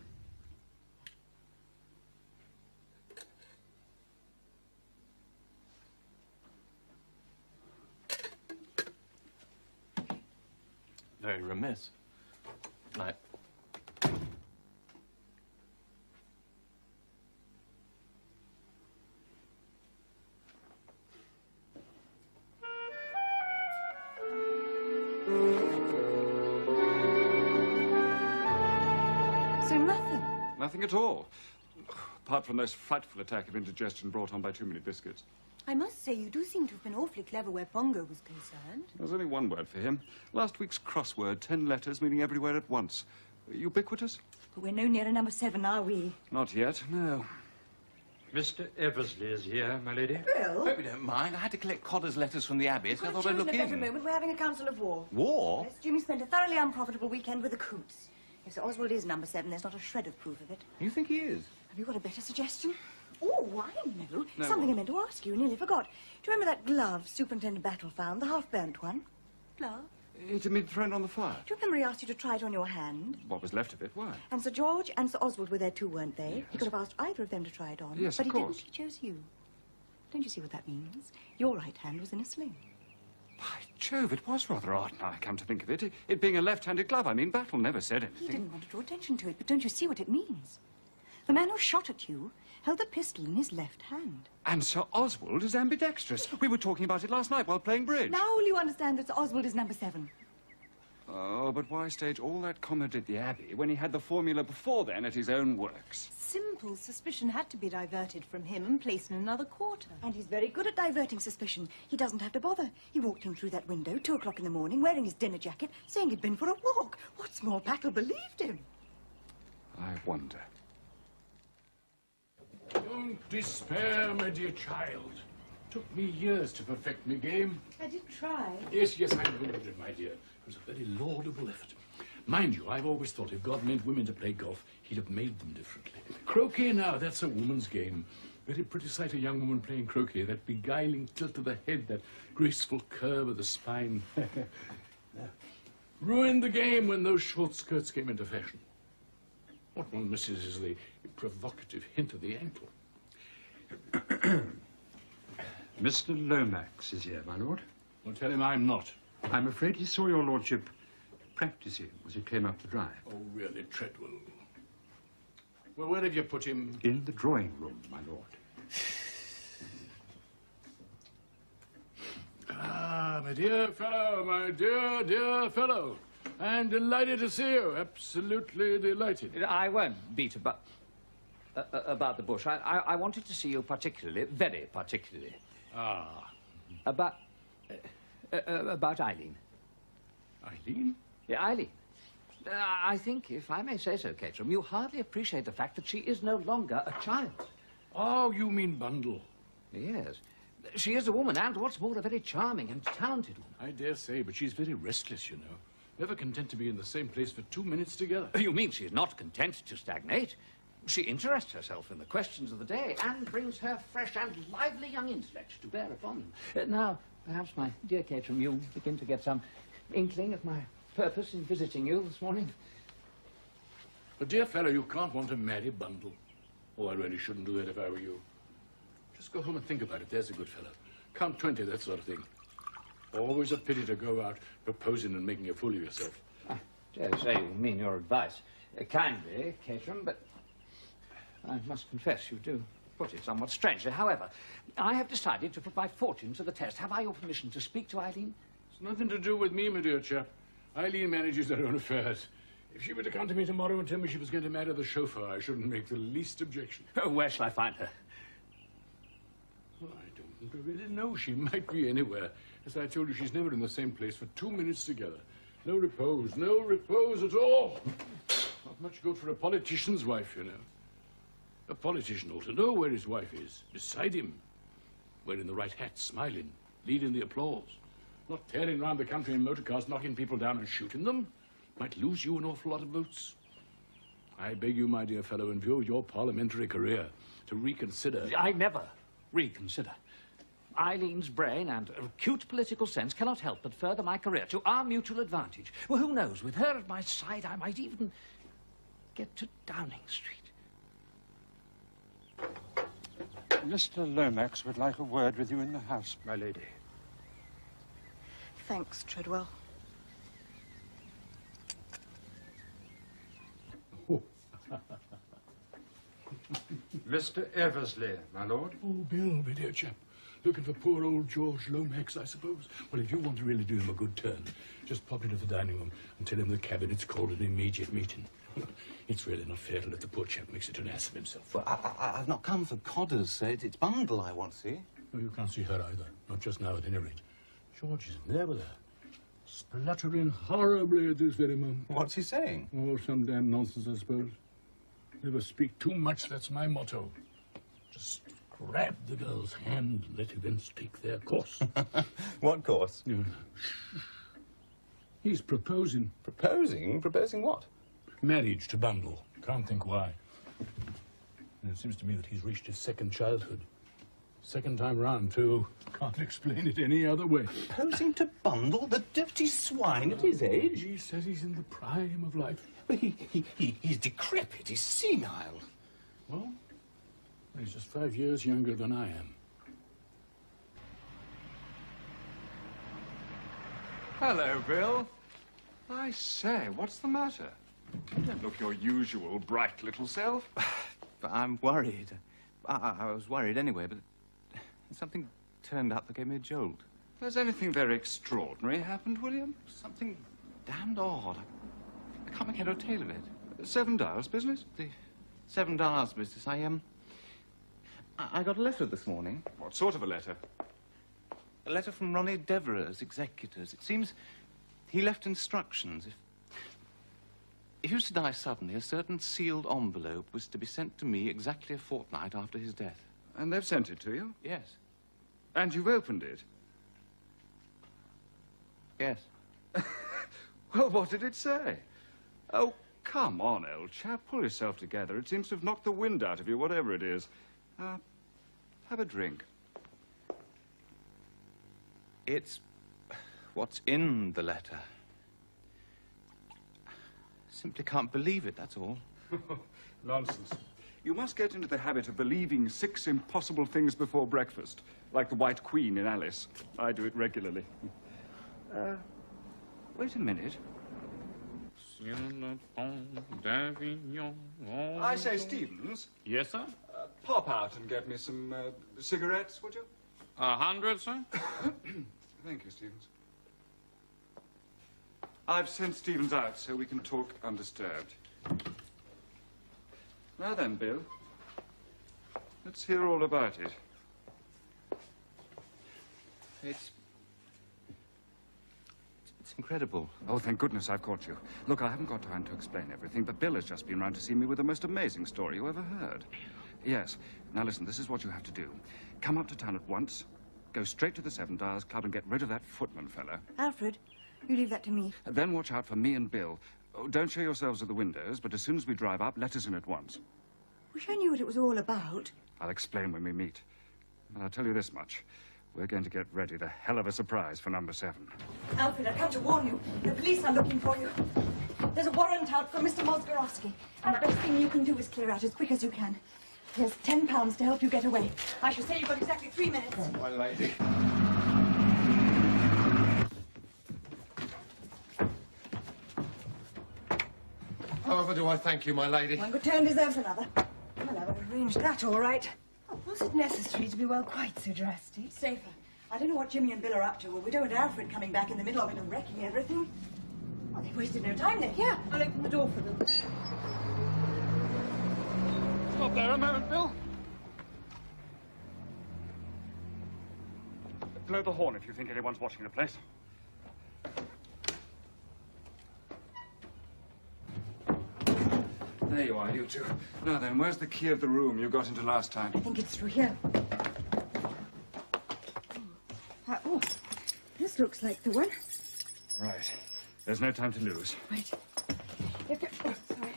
Very remiss. Night. So nothing? Nothing at all. Apart from this frightful attack of indigestion brought on by too many biscuits. I must say, you do seem to have been awfully clever where Pongo was concerned. There's only one word for him. Last week's crossword, 10 letters meaning everywhere at once. Ubiquitous? But we're no nearer number 7, are we? Not yet, no. Mr. Eversley is here, my lady. Bill? Hope you don't mind. I had to collect Codder's letters from the Abbey, so I thought I'd look in a better in. moment. We're having a council of war. War? Yes, Jimmy spent a thoroughly unprofitable weekend with the Coots. If Sir Oswald is number 7, there's not a shred of proof of it. You think he is? Have you got a better suggestion? Oh, I know. No, Something what? I meant to ask you, nearly forgot. Do you remember that glove Superintendent Battle found, the half-burnt one? Glove? It had been thrown on the fire. Do you remember he asked you to try it on your hand? What was left of it? Why? And Sir George and Sir Oswald were there too, weren't they? He could have asked either of them to try it on. Yes, but of he course. didn't. He chose you. Don't you see what that means? Your right hand was in a sling. By Jove, it was rather odd now I come to think of it. It being a left-handed glove. I mean, Battle never said anything. He didn't want to draw attention to it, but don't you see what it means? The man who shot at you held the pistol in his left hand. And Sir Oswald is ambidextrous. We were talking about it last night while playing bridge. Now will you understand that Sir Oswald is number 7? Oh, but why stage all that comedy at the Abbey when he had the formula before then at his own works? Simple suspicion had to be diverted from him and placed in another quarter. And he's very good at diverting suspicion. He doesn't have to bother. He walked in through that window, 2 o'clock in the morning, wearing his dinner jacket, saying he'd been for a walk. What small Battle believed him? I wonder. Don't despair, my dear child. Took me years to perfect my game. I did try. Yes, I know you did, my dear. It was a very laudable effort. Mind you, I've always thought if God meant women to play golf, he'd have made them differently. Croquet now, that's a woman's game. Very pretty sight, a young woman playing croquet. That beguiling tilt of the head, that graceful curve of the spine. Ruined the game when those short skirts came into fashion. What one misses is the provocative hint of the ankle. Mr. Lomax is here, my lord. Well, tell him I'm not. I'm afraid he saw your lordship practicing as he came up the drive. Oh, really, Treadwell? Well, where have you put him? In the drawing room, my lord. Ah, my dear fellow, my dear fellow. I'm delighted to see you. Absolutely delighted. I won't beat about the bush. I wanted to see you particularly, very particularly. Ah. About Eileen. Eileen? Yeah, Eileen. I think, if I may say so, Caterham, you hardly appreciate the fact that she is no longer a child. Oh, you mean Bundle? Yes. She is a woman, and what's more, a very charming and talented woman. I dare say, but she's very restless, you know. Never content to be in the same place for 2 minutes together. You mean she's not content to stagnate? She interests herself in the questions of the day and brings her fresh and lively young intellect to bear upon them. Now, perhaps, my dear Caterham, you'll begin to get some inkling of my purpose in visiting you this morning. But, dear fellow, you can't want to marry Bundle. Oh, I really shouldn't do that if I were you. Just go home and think about it, there's a good fellow. Count 20, that sort of thing. Always a pity to go out proposing and making a fool of yourself. I dare say you mean your advice kindly, Caterham, but I must confess you do put it somewhat strangely. However, I have decided to put my fortune to the test. Have I your permission to speak to Eileen? It's nothing to do with me, my dear chap. Eileen manages her own affairs. If she were to come to me tomorrow and tell me she was going to marry the chauffeur, I shouldn't make the least objection. Oh, where shall I find her? Well, I don't really know. She might be anywhere. As I told you, she's never in the same place for 2 minutes together. No repose at all. Not much good for a politician's wife, you know. A politician ought to know where his wife is, beside him, wearing the right hat, smiling, leading the applause, not tearing round the country in motor cars, knocking people down and shooting them. Might lose you an awful lot of votes. I beg you, my dear fellow, in view of your parliamentary career, to reconsider. I never reconsider. Eileen's brain and acute political sense cannot help but further my career to our mutual advantage. Well, who knows? With her at my side, I might even get to Downing Street. Mr. Lomax would like a word with you in the house, my lady. Thanks, Treadwell. Mr. Eversley, my lord. Oh, Bill, my dear chap. Looking for poor old George Lomax, I suppose. Well, if you want to really do him a good turn, just pop into the dining room and tell him the cabinet's called an immediate meeting. It's really not fair to let the poor chap make such an ass of himself. Well, I've not come for Codder's sake. It's Bundle I want to see. No, you can't see her either. Not just now, at any rate. George is there with her, spluttering horribly at this very moment. What's he saying? Oh, some damn nonsense, I suppose. Never speak too much, that's my motto. Just grab the girl's hand and let events take their course. What course? Yeah. He's proposing. Proposing? Proposing what? Marriage to Bundle. Can't think why. And it seems to me that he's reached his second childhood. Second time round, too. Can't explain it any other way. Proposing to Bundle? The dirty swine at his age? He says he's in the prime of life. Well, he's decrepit. He's senile. Well, he's just 5 years younger than I am. Hello, Bill. I say, what's the matter? You don't look your usual bright little self. But I'm worried. I was worried anyway, but something turned up that gave me a jolt. Has anything very extraordinary happened, William? Something damned odd. I can't make head or tail of it. 7 Dials business? The 7 Dials business. I got a letter this morning. What sort of a letter? A letter from Ronnie Devereux's executors. It seems he left instructions. If he was to die suddenly, a certain sealed envelope was to be sent to me exactly a fortnight after his death. And they've sent it to you? Yes. And you've opened it? Yes. Well, what did it say? Oh, come on, old chap. Pull yourself together. It seems to have knocked the wind out of you, whatever it is. Have a drink. It's what's in the letter. Simply can't believe it, that's all. Nonsense. You must get into the habit of believing 6 impossible things before breakfast, like the White Queen in Alice. I do it regularly. Wait a minute. I say, Stevens. Yes, sir? Pop out and get me some cigarettes, would you? 100, sir? Thank you, Stevens. I've sent Stevens out so we can talk undisturbed. Now then, Bill. Let's hear all about it. It's incredible. Oh, thank goodness I've caught you. Look, I haven't got time to explain everything, but Bill has just been round to see me with the most amazing story you ever heard. Yes. Now listen, this is what you have to do. Come up to town at once, go straight to the 7 Dials Club and get rid of that footman fellow. Alfred, you leave that to me. Then watch out for me and Bill. Oh, don't show yourselves at the windows, but as soon as we drive up, let us in at once. Wish I knew what it was all about. I'll explain when we meet. And I'll tell you this much. We're going to get ready the hell of a surprise for number 7. Alfred, I've come to warn you. The police are looking for you. There's a warrant out for Mr. Mozgarowski. And the best thing you can do is clear out as quick as you can. Here's £10 to help you get away. I should say you've got exactly 3 minutes. Oh, my lady. However do I thank you, my lady? One good turn deserves another. Well, I've arranged that all right. Oh, was it necessary to be, well, quite so drastic? Safer. I don't know what Jimmy and Bill are up to. Well, we don't want Alfred coming back in the middle of it and wrecking everything. Well, they've wasted no time then. Here, I'll open the door for them. Stop there a moment, Bill. Blow the horn if you think anyone's watching the place. There you are, you two. Now then, where's the key of the room you got into last time? I think it's through here. Oh, this looks like the one. Right. There's no time to lose. Right. Oh, sorry.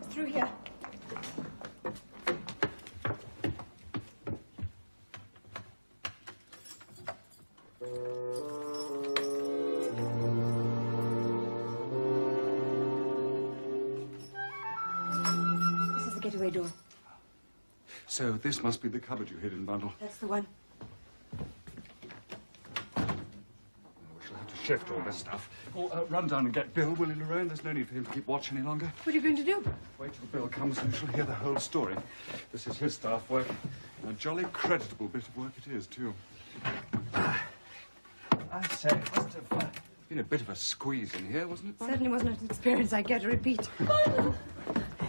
It's through here. Getaway door. So this must be the cupboard you hid in, Bundle. That's the one. We shall have to shift all this stuff. Oh, run down and get Bill, will you, Lorraine? There's no need for him to keep watch any longer. What are you going to do? Wait till Bill comes and you shall hear the whole story. This is his staff work. And a jolly creditable bit of work it is, too. I say, it must have been a bit of a squeeze in here, wasn't it, Bundle? Certainly wasn't an experience I care to repeat. Bundle!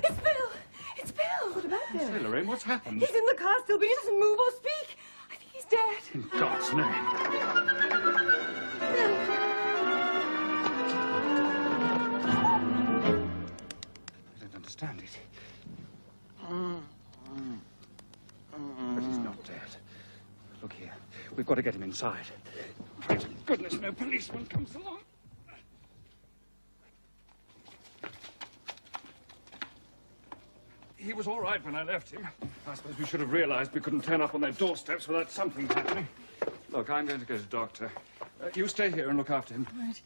It's Bill! It's Bill! What about Bill? Say, Lorraine, what's happened? He's in the car still, but he doesn't move or speak. I think he's dead. In God's name. I don't understand it. But he's not dead. Look here. We've got to get him inside. Thank goodness no policeman comes along. He was all right when I left him. I suppose we should have realized we couldn't turn up on their doorsteps without something happening. Look, I'm going to get a doctor. You stay here and look after him. Right.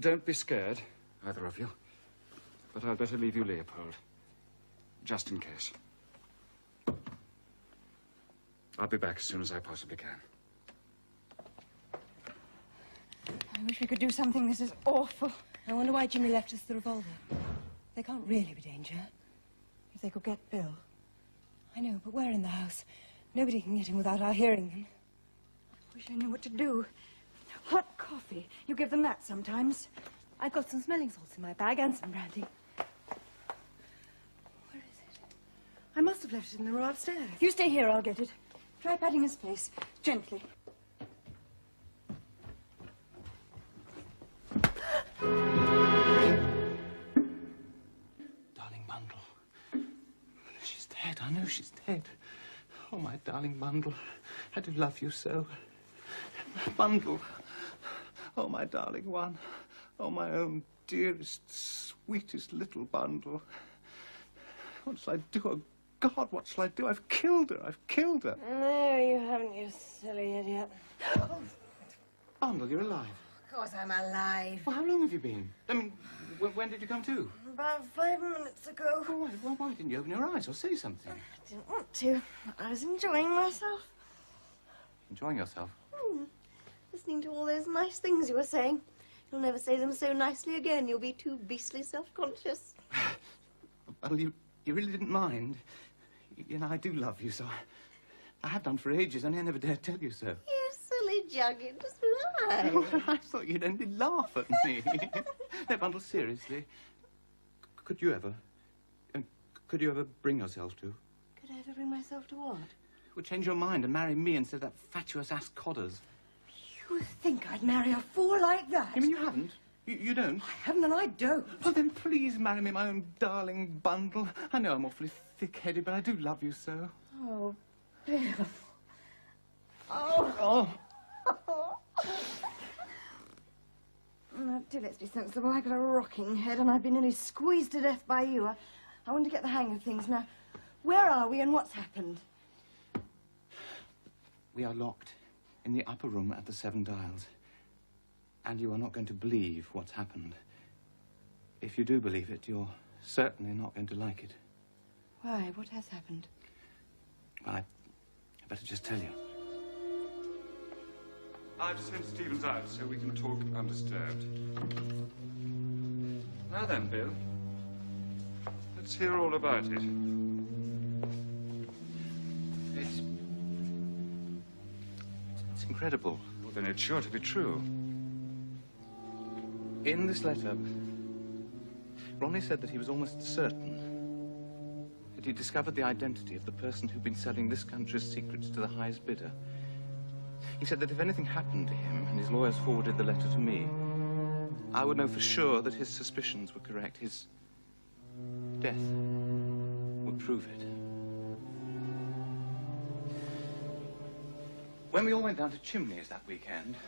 Don't be scared, either of you. But I'd better leave you Leopold. Just in case. I'll be back as soon as I possibly can. I wish we could do something. This is awful. I wonder why Jimmy left us the revolver. There can't really be danger. If they could get Bill. I know, but we're in the house. Nobody can get him without our hearing them. I wish I knew what to do. Hot coffee. You give them that sometimes. I've got some smelling salts in my bag and some brandy. Where is it? I must have left it in the room upstairs. You stay here, I'll get it. Try patting his face. Gently. Darling Bundle. She's dead. I know she's dead. Oh, my darling Bundle. I do love you so. Bundle. Oh, my darling one. Oh, my own dearest, sweetest little Bundle. What shall I do? Oh, God, what shall I do? I've killed her. I've killed her. No, you haven't, you silly idiot. Bundle, you're alive. Of course I'm alive. Well, how long have you been? I mean, when did you come to? About 5 minutes ago. Oh, why didn't you open your eyes or say something? I didn't want to. I was enjoying myself. Enjoying yourself? Listening to all those nice things you were saying. You'll never say them so nicely again. You'll be too beastly self-conscious. Well, you really didn't mind. You know, I do love you, so I have done for ages, only I never dared tell you so. You silly juggin, just lie. I thought you'd only laugh at me. No, Bundle, seriously. Could you ever bring yourself to? Could I ever bring myself to what? Would change your mind and marry me instead of that fatuous ass Codders? You think I'd marry a fool like that? You mean you haven't? You don't? I haven't and I don't. Oh, then please marry me, my own darling bundle. I know I'm awfully thick-headed, but I do love you so. Oh, Bill. Oh. Now, do let's be sensible. I got a rocking head and I've been nearly squeezed to death by you. I want to get the hang of things now. Where are we and what's happened? We are locked in the upper room at the Seven Dials. And you are not going to believe what's happened. If you do believe it, you're certainly not going to like it. Why? What has happened? Well, I better just tell you. I've sent Stevens out so we can talk undisturbed. Now then, Bill. Let's hear all about it. It's incredible. Well, then it's sure to be true. In this letter, Ronnie said that he was almost certain that he discovered the identity of the person who'd been selling this country's secrets to the highest bidder. He said that if anything happened to him and his lawyers forwarded the letter to me, I would know for sure that his suspicions were correct. His death would prove it. When we all went down to Tchimneys that weekend,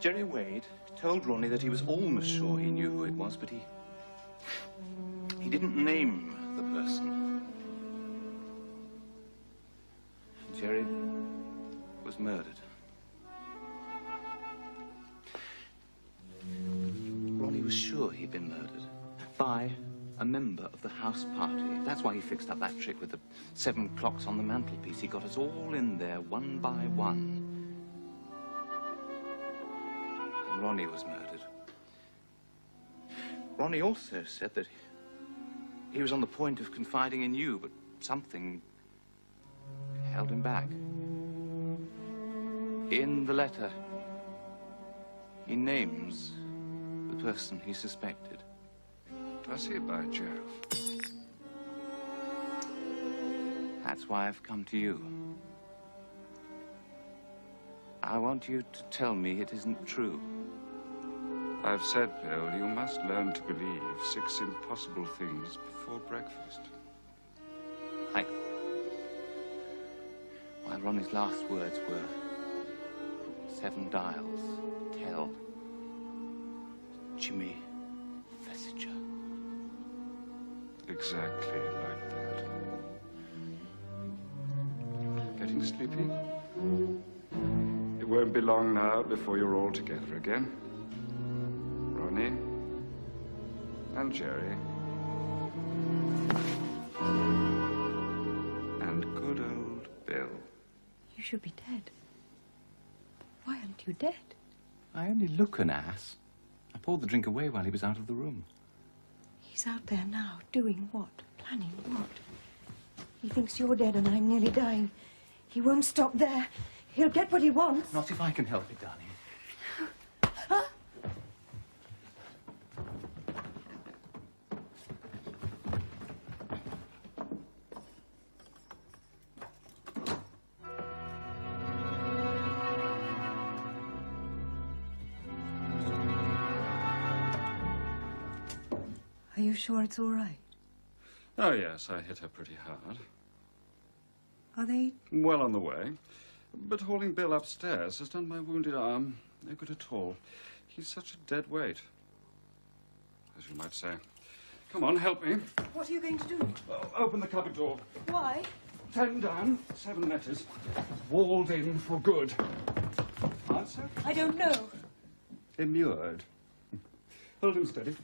Jerry Wade told Ronnie that he was almost sure he knew who it was, but he didn't name the person. Jerry was murdered. Ronnie was sure he'd been murdered by a member of the house party. That's why he fixed up that trick with the 7 clocks on the mantelpiece. He got us all in there one by one. And Ronnie was murdered. Ronnie also said that he was on the point of confiding in you, but something held him back. In the letter, he names the person he suspected. Does he, by Jove? That's why I've come to you. I want you to tell me it isn't true. I've said, Bill, you must learn to believe 6 impossible things before breakfast. Why, Ronnie's last words were 7 dials, tell Jimmy Thesiger. Exactly like that. Getting sleepy? It won't be long now before you're all together again. Ronnie and Jerry and good old Bill. You should be dead. Why aren't you dead? I only look an ass. I poured the drink away while he was out of the room. He's out there now, doing what? Planning what? He thinks you're dead and I'm nearly dying. He won't stop there. He'll get what he wants. Not if I can help it, darling. Huh? Are you sure it's all right? Oh, yes, I hit her pretty hard. Are they? Well on the way. But hauling Bill upstairs has done my wounded arm no good at all. He's such a dead weight, as you might say. Come on, help me. What are you going to do? Open the cupboard door. Why? 10 down, 7 letters. Walled in for good. Answer? I don't know. Immured. Hold him steady.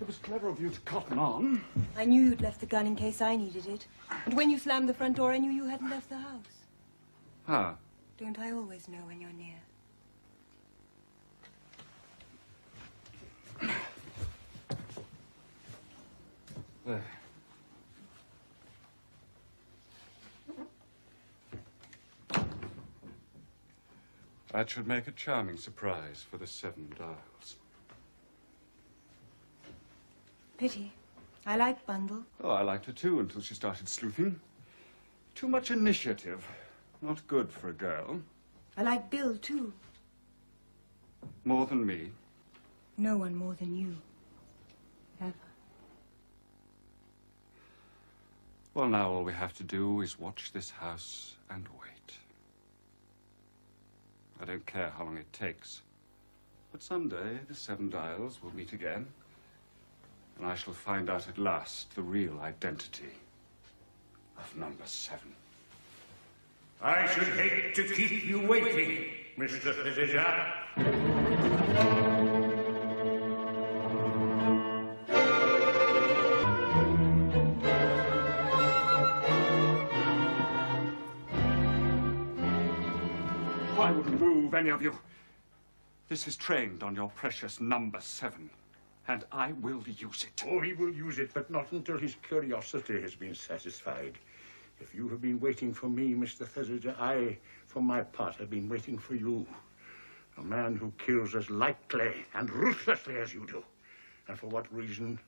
It was clever of you to cotton on. I knew you'd left the gun in case I needed it. And when you slammed the front door, I knew you hadn't left the house. How? Don't I always know when you're near? There. That should make a charming surprise for the 7 dials. Pity. I like Bundle. Oh, I liked her too until she started sleuthing. Too much initiative. Not good for a girl. I like Bill, too. More than me? No one more than you. Ever. Well, now all we have to do is watch this house and wait. I don't care how long it takes. But someday the Seven Dials will meet again, and I shall find out at last the real identity of number 7. I should hate to keep you waiting, Mr. Thesiger. I wouldn't move, any of you. This is trained on your precious number 7, and I will use it. Oh, he will use it, but not until his curiosity has been satisfied. If you have been waiting for me, Mr. Thesiger, I, for my part, have been waiting for you. A man who kills as lightly and ruthlessly as you do. And for what reason?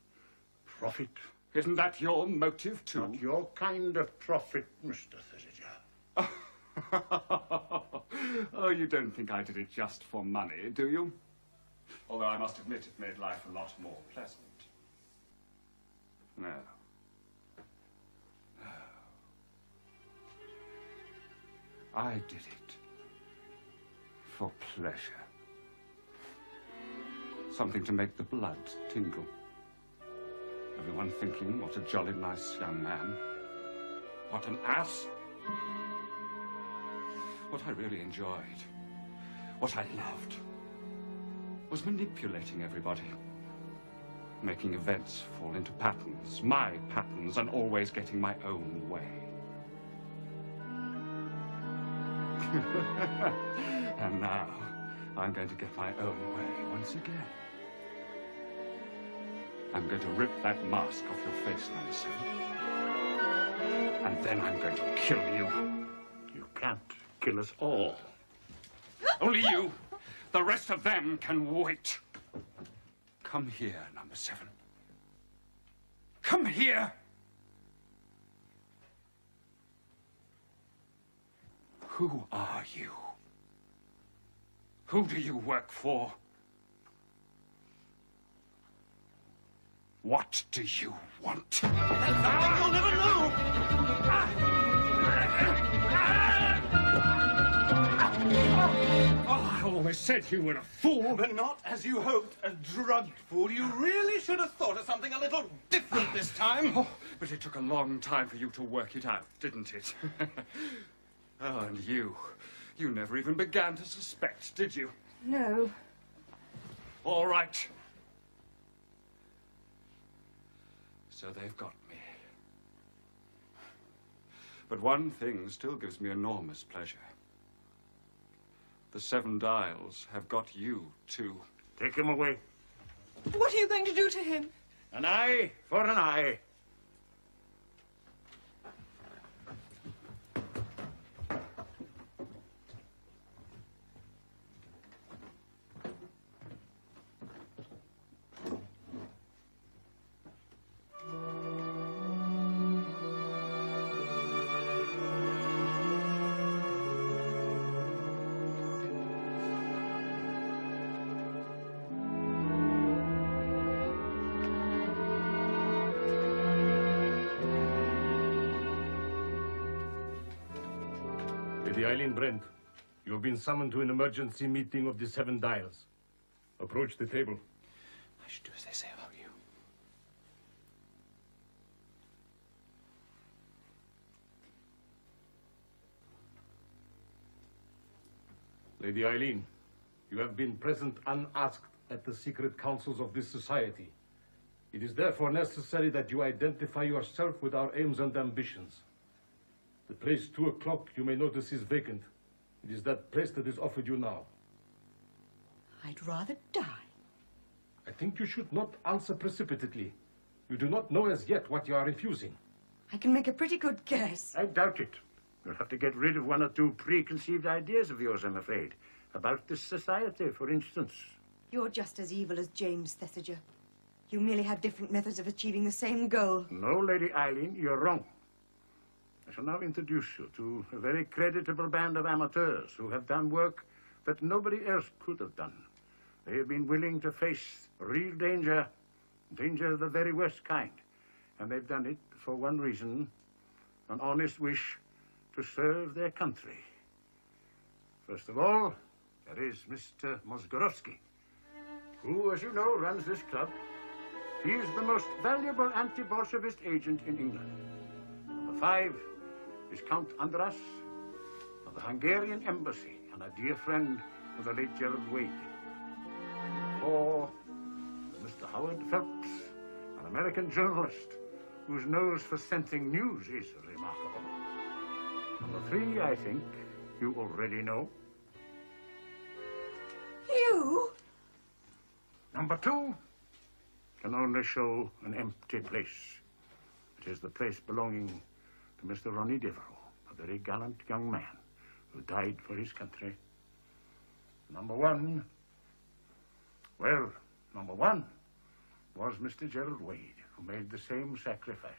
Profit. Isn't that your motive, too? Not your kind of profit, Mr. Thesiger. Oh, you don't think I did it just for money, do you? Although I must admit it made life a lot more pleasant. No. No. I did it for pleasure. Something to make the blood tingle. Everyone thinking, what a jolly nice young man. What an ass. What I really enjoyed, what I loved, was manipulating everybody. Making events fall into patterns, my patterns, and always getting my own way. And now, I'm going to get my own way once again. I'm going to rip that mask off your face, number 7. And then I'm going to kill you. You can't kill us all. Only you. The rest of them can wait. Come here, number 7. Come here. Who are you? Who do you work for? What do you want? You'll never know! Oh, I always said you were a fool. But not, as you hoped, a drugged fool. You really should have thought of something a little different this time. Oh, but it took a long time for you to work it out, didn't it? Oh, and you never even began to suspect, did you? No. All right. So they've got me. But one thing still gives me enormous pleasure. The 7 Dials have got you, too. Take him away. What are you going to do to him? An eye for an eye. Lady Eileen Brent, you have been summoned to an emergency meeting of the 7 Dials. Approach the table. I should do as they say about you. Lady Eileen, you have been present unasked at the secret councils of this society. It is therefore necessary that you identify yourself with our aims and ambitions. The place 2 o'clock, you may notice, is vacant. It is that place that is offered you now. I'd rather die. I think you should not answer precipitately. You do not know as yet what you are refusing. I can make a pretty good guess. I doubt it. You'll have to get rid of 1 or 2 preconceived ideas of yours, I'm afraid. About this society, for instance. You're just as evil as James Thesiger. You merely have different methods of achieving the same goal. No, Lady Eileen, you're wrong. I shall now introduce you to a very creditable band of amateurs who have done work that nobody else could have done. They have been willing to face real danger, danger of the very worst kind. And they've done it for one reason, an honest wish to serve their country. First of all, there is Mr. Mozgorovsky, who, as you know, runs this club. He is the most valuable anti-Bolshevist agent in England. Number 5 is Count Andras of the Hungarian embassy and a dear friend of the late Gerald Wade. 4, Mr. Howard Phelps, an American journalist whose nose for scenting news is remarkable. Number 3, I think, you already know. You? Number 2 can only show an empty place. It is the place belonging to Mr. Ronnie Devereux, a very gallant young man who died for his country. Number 1, well, number 1 was Mr. Gerald Wade, who made the same sacrifice.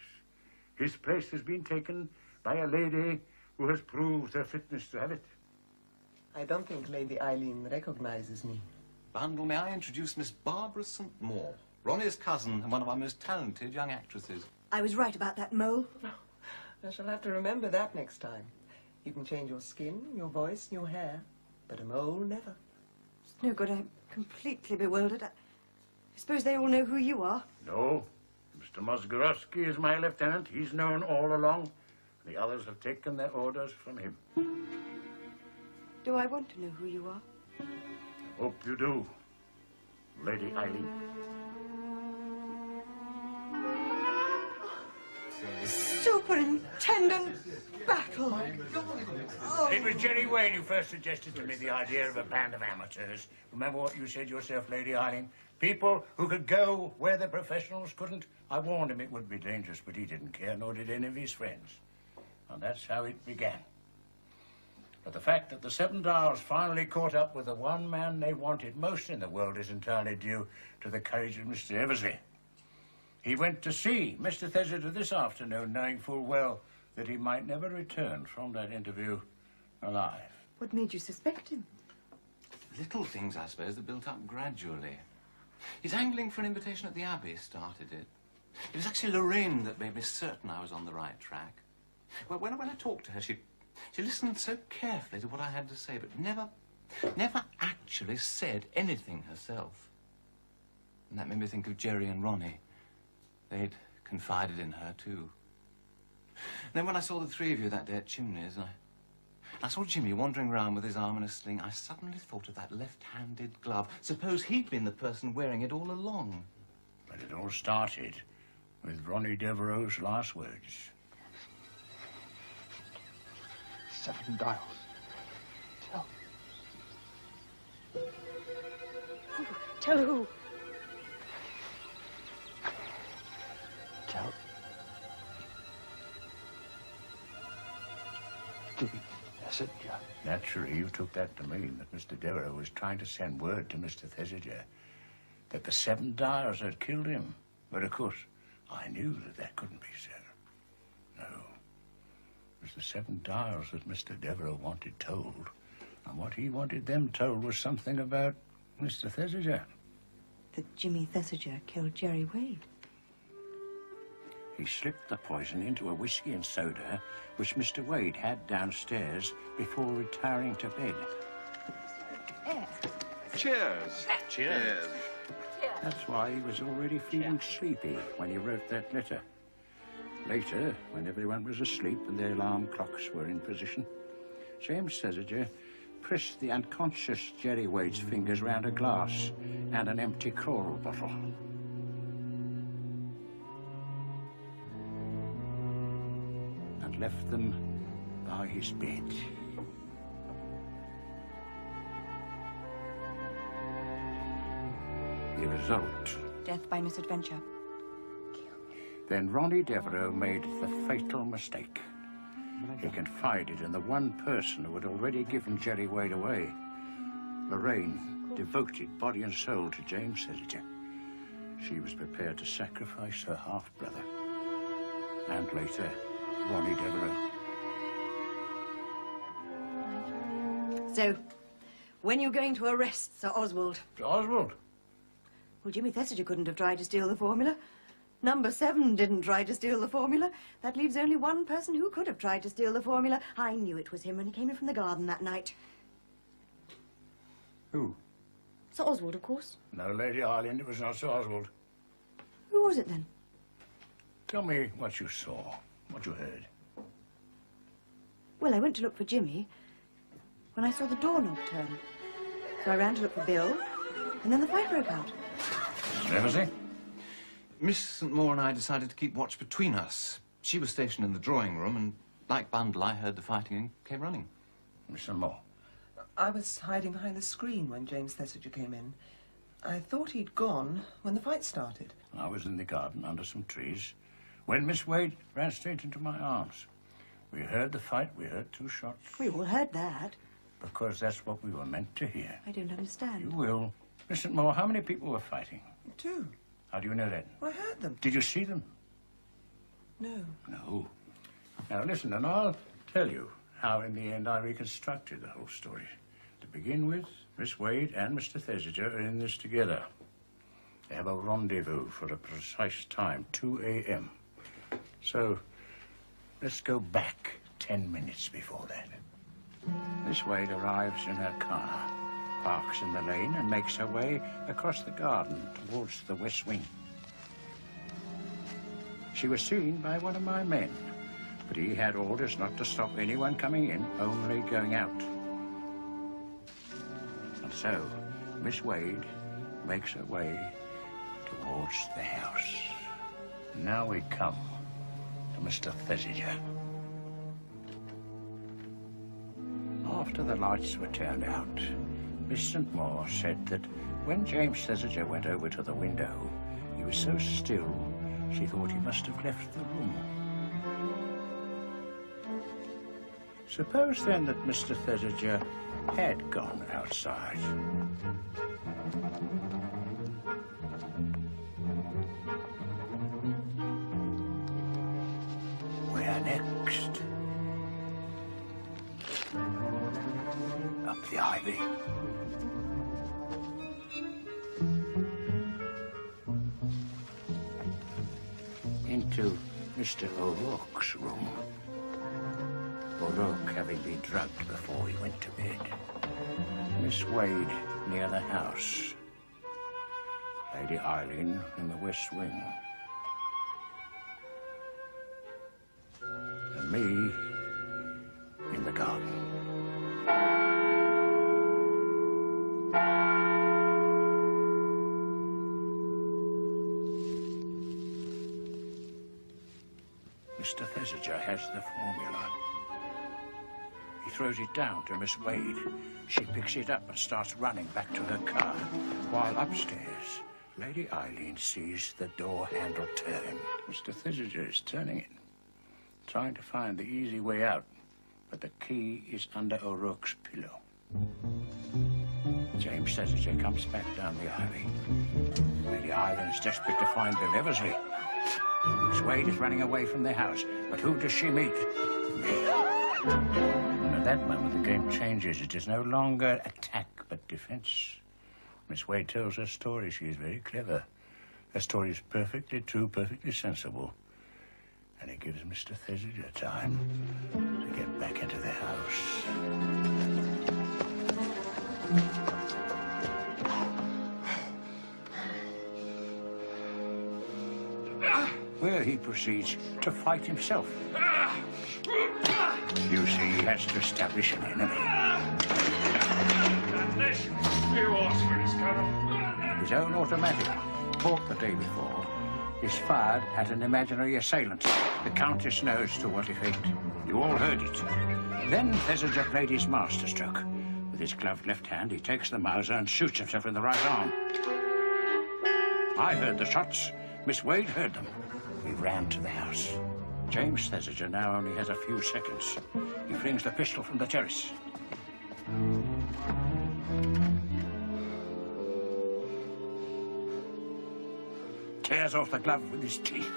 His place has been taken by a lady who has proved her fitness to have it. I don't think Lady Eileen recognizes me. Bandel, may I introduce Miss Barbara St. Maur, Ronnie's cousin and one of our most talented young actresses. I was right about that mole. I shall have to remember that next time. You can change your skin, your voice, your hair, but a mole never. It's no good. I'm completely bewildered. I suppose they all know who you are. No. Mr. Mozgorovsky is my lieutenant. He's known all along. The others have taken their orders from him. Do I want to know who you are? Hope you do, Lady Eileen. Superintendent Battle! Oh. It was Jerry Wade who first suggested to me the idea of a band of amateurs. Remember what you said yourself, Lady Eileen? People who could go where the professionals couldn't. I warned him it would be dangerous, but he didn't care, nor did any of his friends. And that's how it began. But the fact that the Seven Dials finally caught up with the one man they wanted most in the world is entirely due to the courage of Mr. Eversley. He went to see Mr. Thesiger this afternoon, knowing full well that he might never return from that interview alive. What made you suspect him? Little things, I suppose, that built up gradually. His angling for an invitation at the Abbey started it. It was actually Lorraine that made me certain I was on the right track. Well, when I talked to her, she listened so carefully to what I had to say, but never actually said anything herself. And that made me think of Jerry and Ronnie. They'd confided in her, too. And then when I saw the three of you that day at Tchimney's, I saw Jimmy wandering around with his arm in a sling, I suddenly thought of that left-handed glove. Suppose he'd been the person wearing it all along. But it all started with Ronnie Devereux's last words. 7 Dials. Tell. Tell who? Tell. Jimmy Thesiger. Naturally, you took that to mean that Mr. Devereux was trying to send word to Mr. Thesiger that the 7 Dials had killed him. But, of course, I knew that that couldn't be so. No. It was the 7 Dials that Mr. Devereux wanted told. And what he wanted them told was something about Mr. Thesiger. That Jimmy Thesiger killed Jerry Wade. He slipped the poison into a whiskey and soda which Mr. Wade had downstairs before retiring to bed. Cheers. Cheers. That's why he was already feeling sleepy when he wrote that letter. Later, when everyone was asleep and the alarm clocks were in position, James Thesiger pressed the unconscious Jerry Wade's fingers round a glass and an empty coral bottle. And left them by his bed. The result... Death by misadventure. Then Ronnie Devereux made the fatal mistake. He confided in the one person who had already given Jerry Wade away. Lorraine, devoted body and soul to James Thesiger. She was prepared to sacrifice her half-brother. And later, Ronnie Devereux. So, When are you going to arrest Sir Oswald? Sir Oswald? Well, Jimmy Thesiger couldn't have tried to steal the formula. Number 7 didn't try to steal the formula. That leaves only one person who could have tried to steal the formula. I knew it was him when he came in from the garden that night. Who? Sir Oswald, of course. No, Lady Eileen, it was not Sir Oswald. Who was it then? Tell me what you saw, what you heard. Well, I went to look for Jimmy when I saw the doorknob turn. So I ran to look for Bill, and then the fight broke out. Privacy? Miss St. Maur and I decided to keep watch between us. She was stationed in the drawing room, and like Bandel, I heard the fighting and came running. Miss St. Maur? I was hiding behind the screen when James Thesiger came in. I thought he'd gone when the fight started. I was in the garden under some trees when Miss Wade ran straight into my arms. We heard the fight, we heard 2 shots. We all heard that. Because that's what we were meant to hear. I don't understand. You will. Miss St. Maur, how many people were fighting? 2. How do you know that? I heard them. Did you see them? No. No. Now listen, and I'll tell you how in the end I reconstructed the whole story. To begin with, Miss Wade and Mr. Thesiger are in this together. They have a rendezvous for a precise time, 2 a.m. So, let's go back 10 minutes before that. Miss Wade arrives in her car, parks in the lane, and makes her way across the garden towards the west wing. She was seen by one of my men, but he had orders not to stop anyone coming in, only going out. And so, Miss Wade makes her way towards the house. Now we come to Mr. Thesiger. After the lights were turned out, Miss St. Maur said that when James Thesiger went over to the window, he was so still, she thought he must have left the room. Suppose then that Mr. Thesiger had gone outside. Where next? Up the ivy. Into Mr. O'Rourke's room. O'Rourke having been drugged before he went to bed. Miss Wade near the house. Lady Eileen in the west wing. And me in the garden. Mr. Thesiger has the formula. He throws it down to Miss Wade. She picks it up and starts running back to her car. While upstairs, Lady Eileen sees the door handle turn. Mr. Thesiger is turning it, trying to find the easy way out, but the key is under O'Rourke's pillow. James Thesiger comes back down the ivy. Lady Eileen is desperate to find Bill Eversley. Miss Wade is running away from the house, but who does she meet? Me. And at that moment, the game changes. It is no longer attack, but defense. Miss Wade tells her story. She is very clever. Her story is perfectly true, perfectly sensible. And it gives Mr. Thesiger time to get back into the house. Where he proceeds to fight himself. You see, he has to establish an enemy. His own automatic, bought the day before, is fired at an imaginary assailant. The Countess knows to what effect. You all heard it. Then Thesiger played his masterstroke. With his gloved left hand, he takes the Mauser and shoots himself in the right arm. I heard the shots. Miss Wade heard them. We ran to the house. James Thesiger now only has a few seconds. He flings the pistol from the terrace. Tears off the glove with his teeth.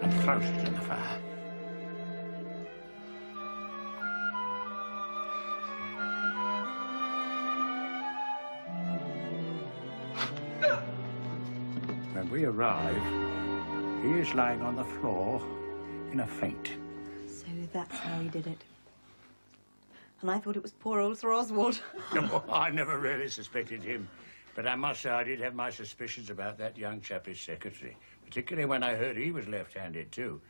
And throws it in the fire. we arrive, he is lying on the floor in a faint. So that's how he did it. And I thought it was poor old Sir Oswald. No, I never really suspected him. But I must say I did have my suspicions about that young chap, his secretary. Particularly when I heard he was left-handed, too.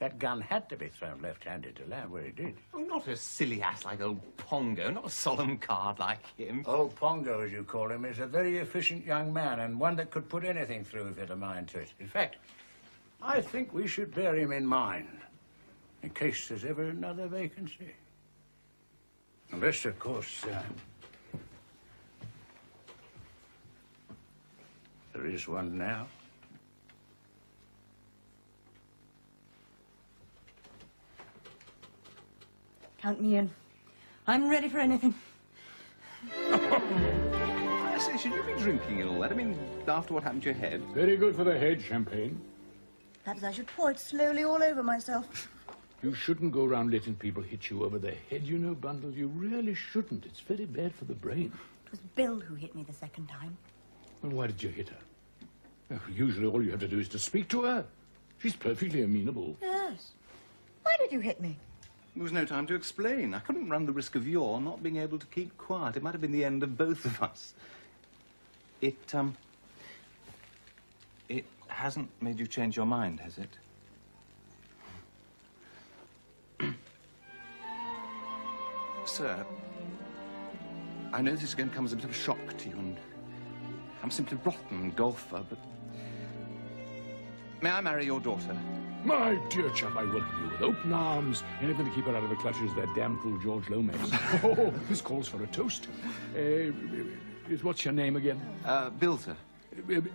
That gun had to be thrown left-handed to land where it did. Oh, not a silly ass like old Pongo, not a solemn card like him. Old Pongo, as you call him, is a very efficient young man and one that could put anything through if he had a mind to it. In fact, I think we should bear him in mind in case there's ever another vacancy. Unless, of course, there is one now. Count me in. I'm ready for anything. I say, should you be drinking and all that? I mean, after what happened to your head? Very good for the head, champagne. Perhaps I should pour it slowly all over myself. You shouldn't go around letting people hit you over the head, you know, Bundle. You really shouldn't. It's very bad for the brain. It was Bill who hit me the second time. Well, why did you hit her? Usually all you have to do is to speak to her. She's perfectly amenable. Yes. Why did you hit me? There was no time to explain. I couldn't run the risk of your not being able to keep quiet. It might have been the end of both of us. It hasn't made you change your mind, has it? Sir, I know this is going to come as a bit of a shock to you, and I'm simply rotten golfer, but may I marry your daughter? My dear chap, I welcome you with open arms. Anything to keep her out of the clutches of that damn fool George Loomax. Oh, this calls for a toast. What's your name again? Bill, sir.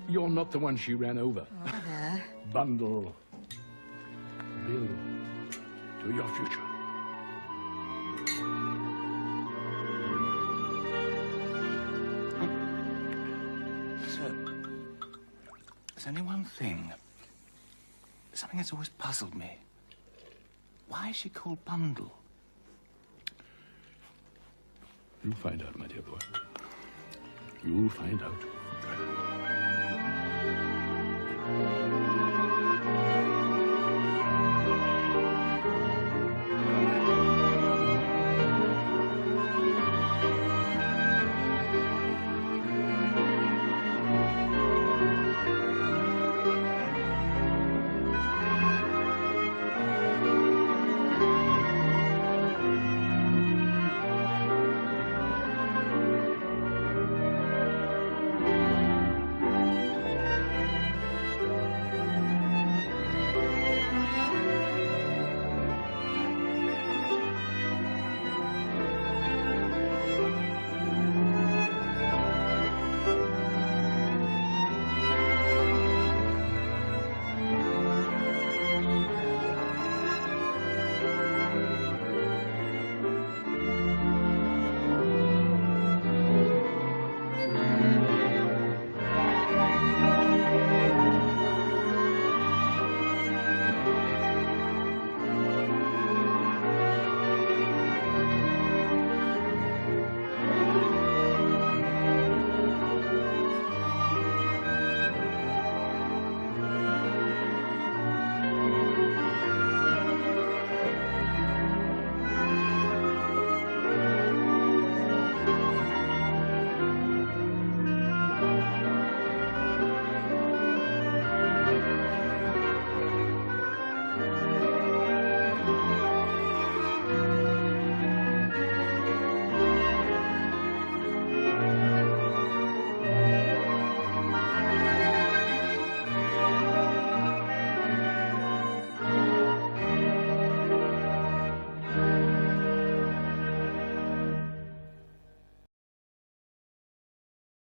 You're not the one she ran over. Oh, there. Bundle. Bill, to your future. Sir, there's only one thing. Something that's always puzzled me. Why is she called Bundle? You'll find out, my dear boy. You'll find out.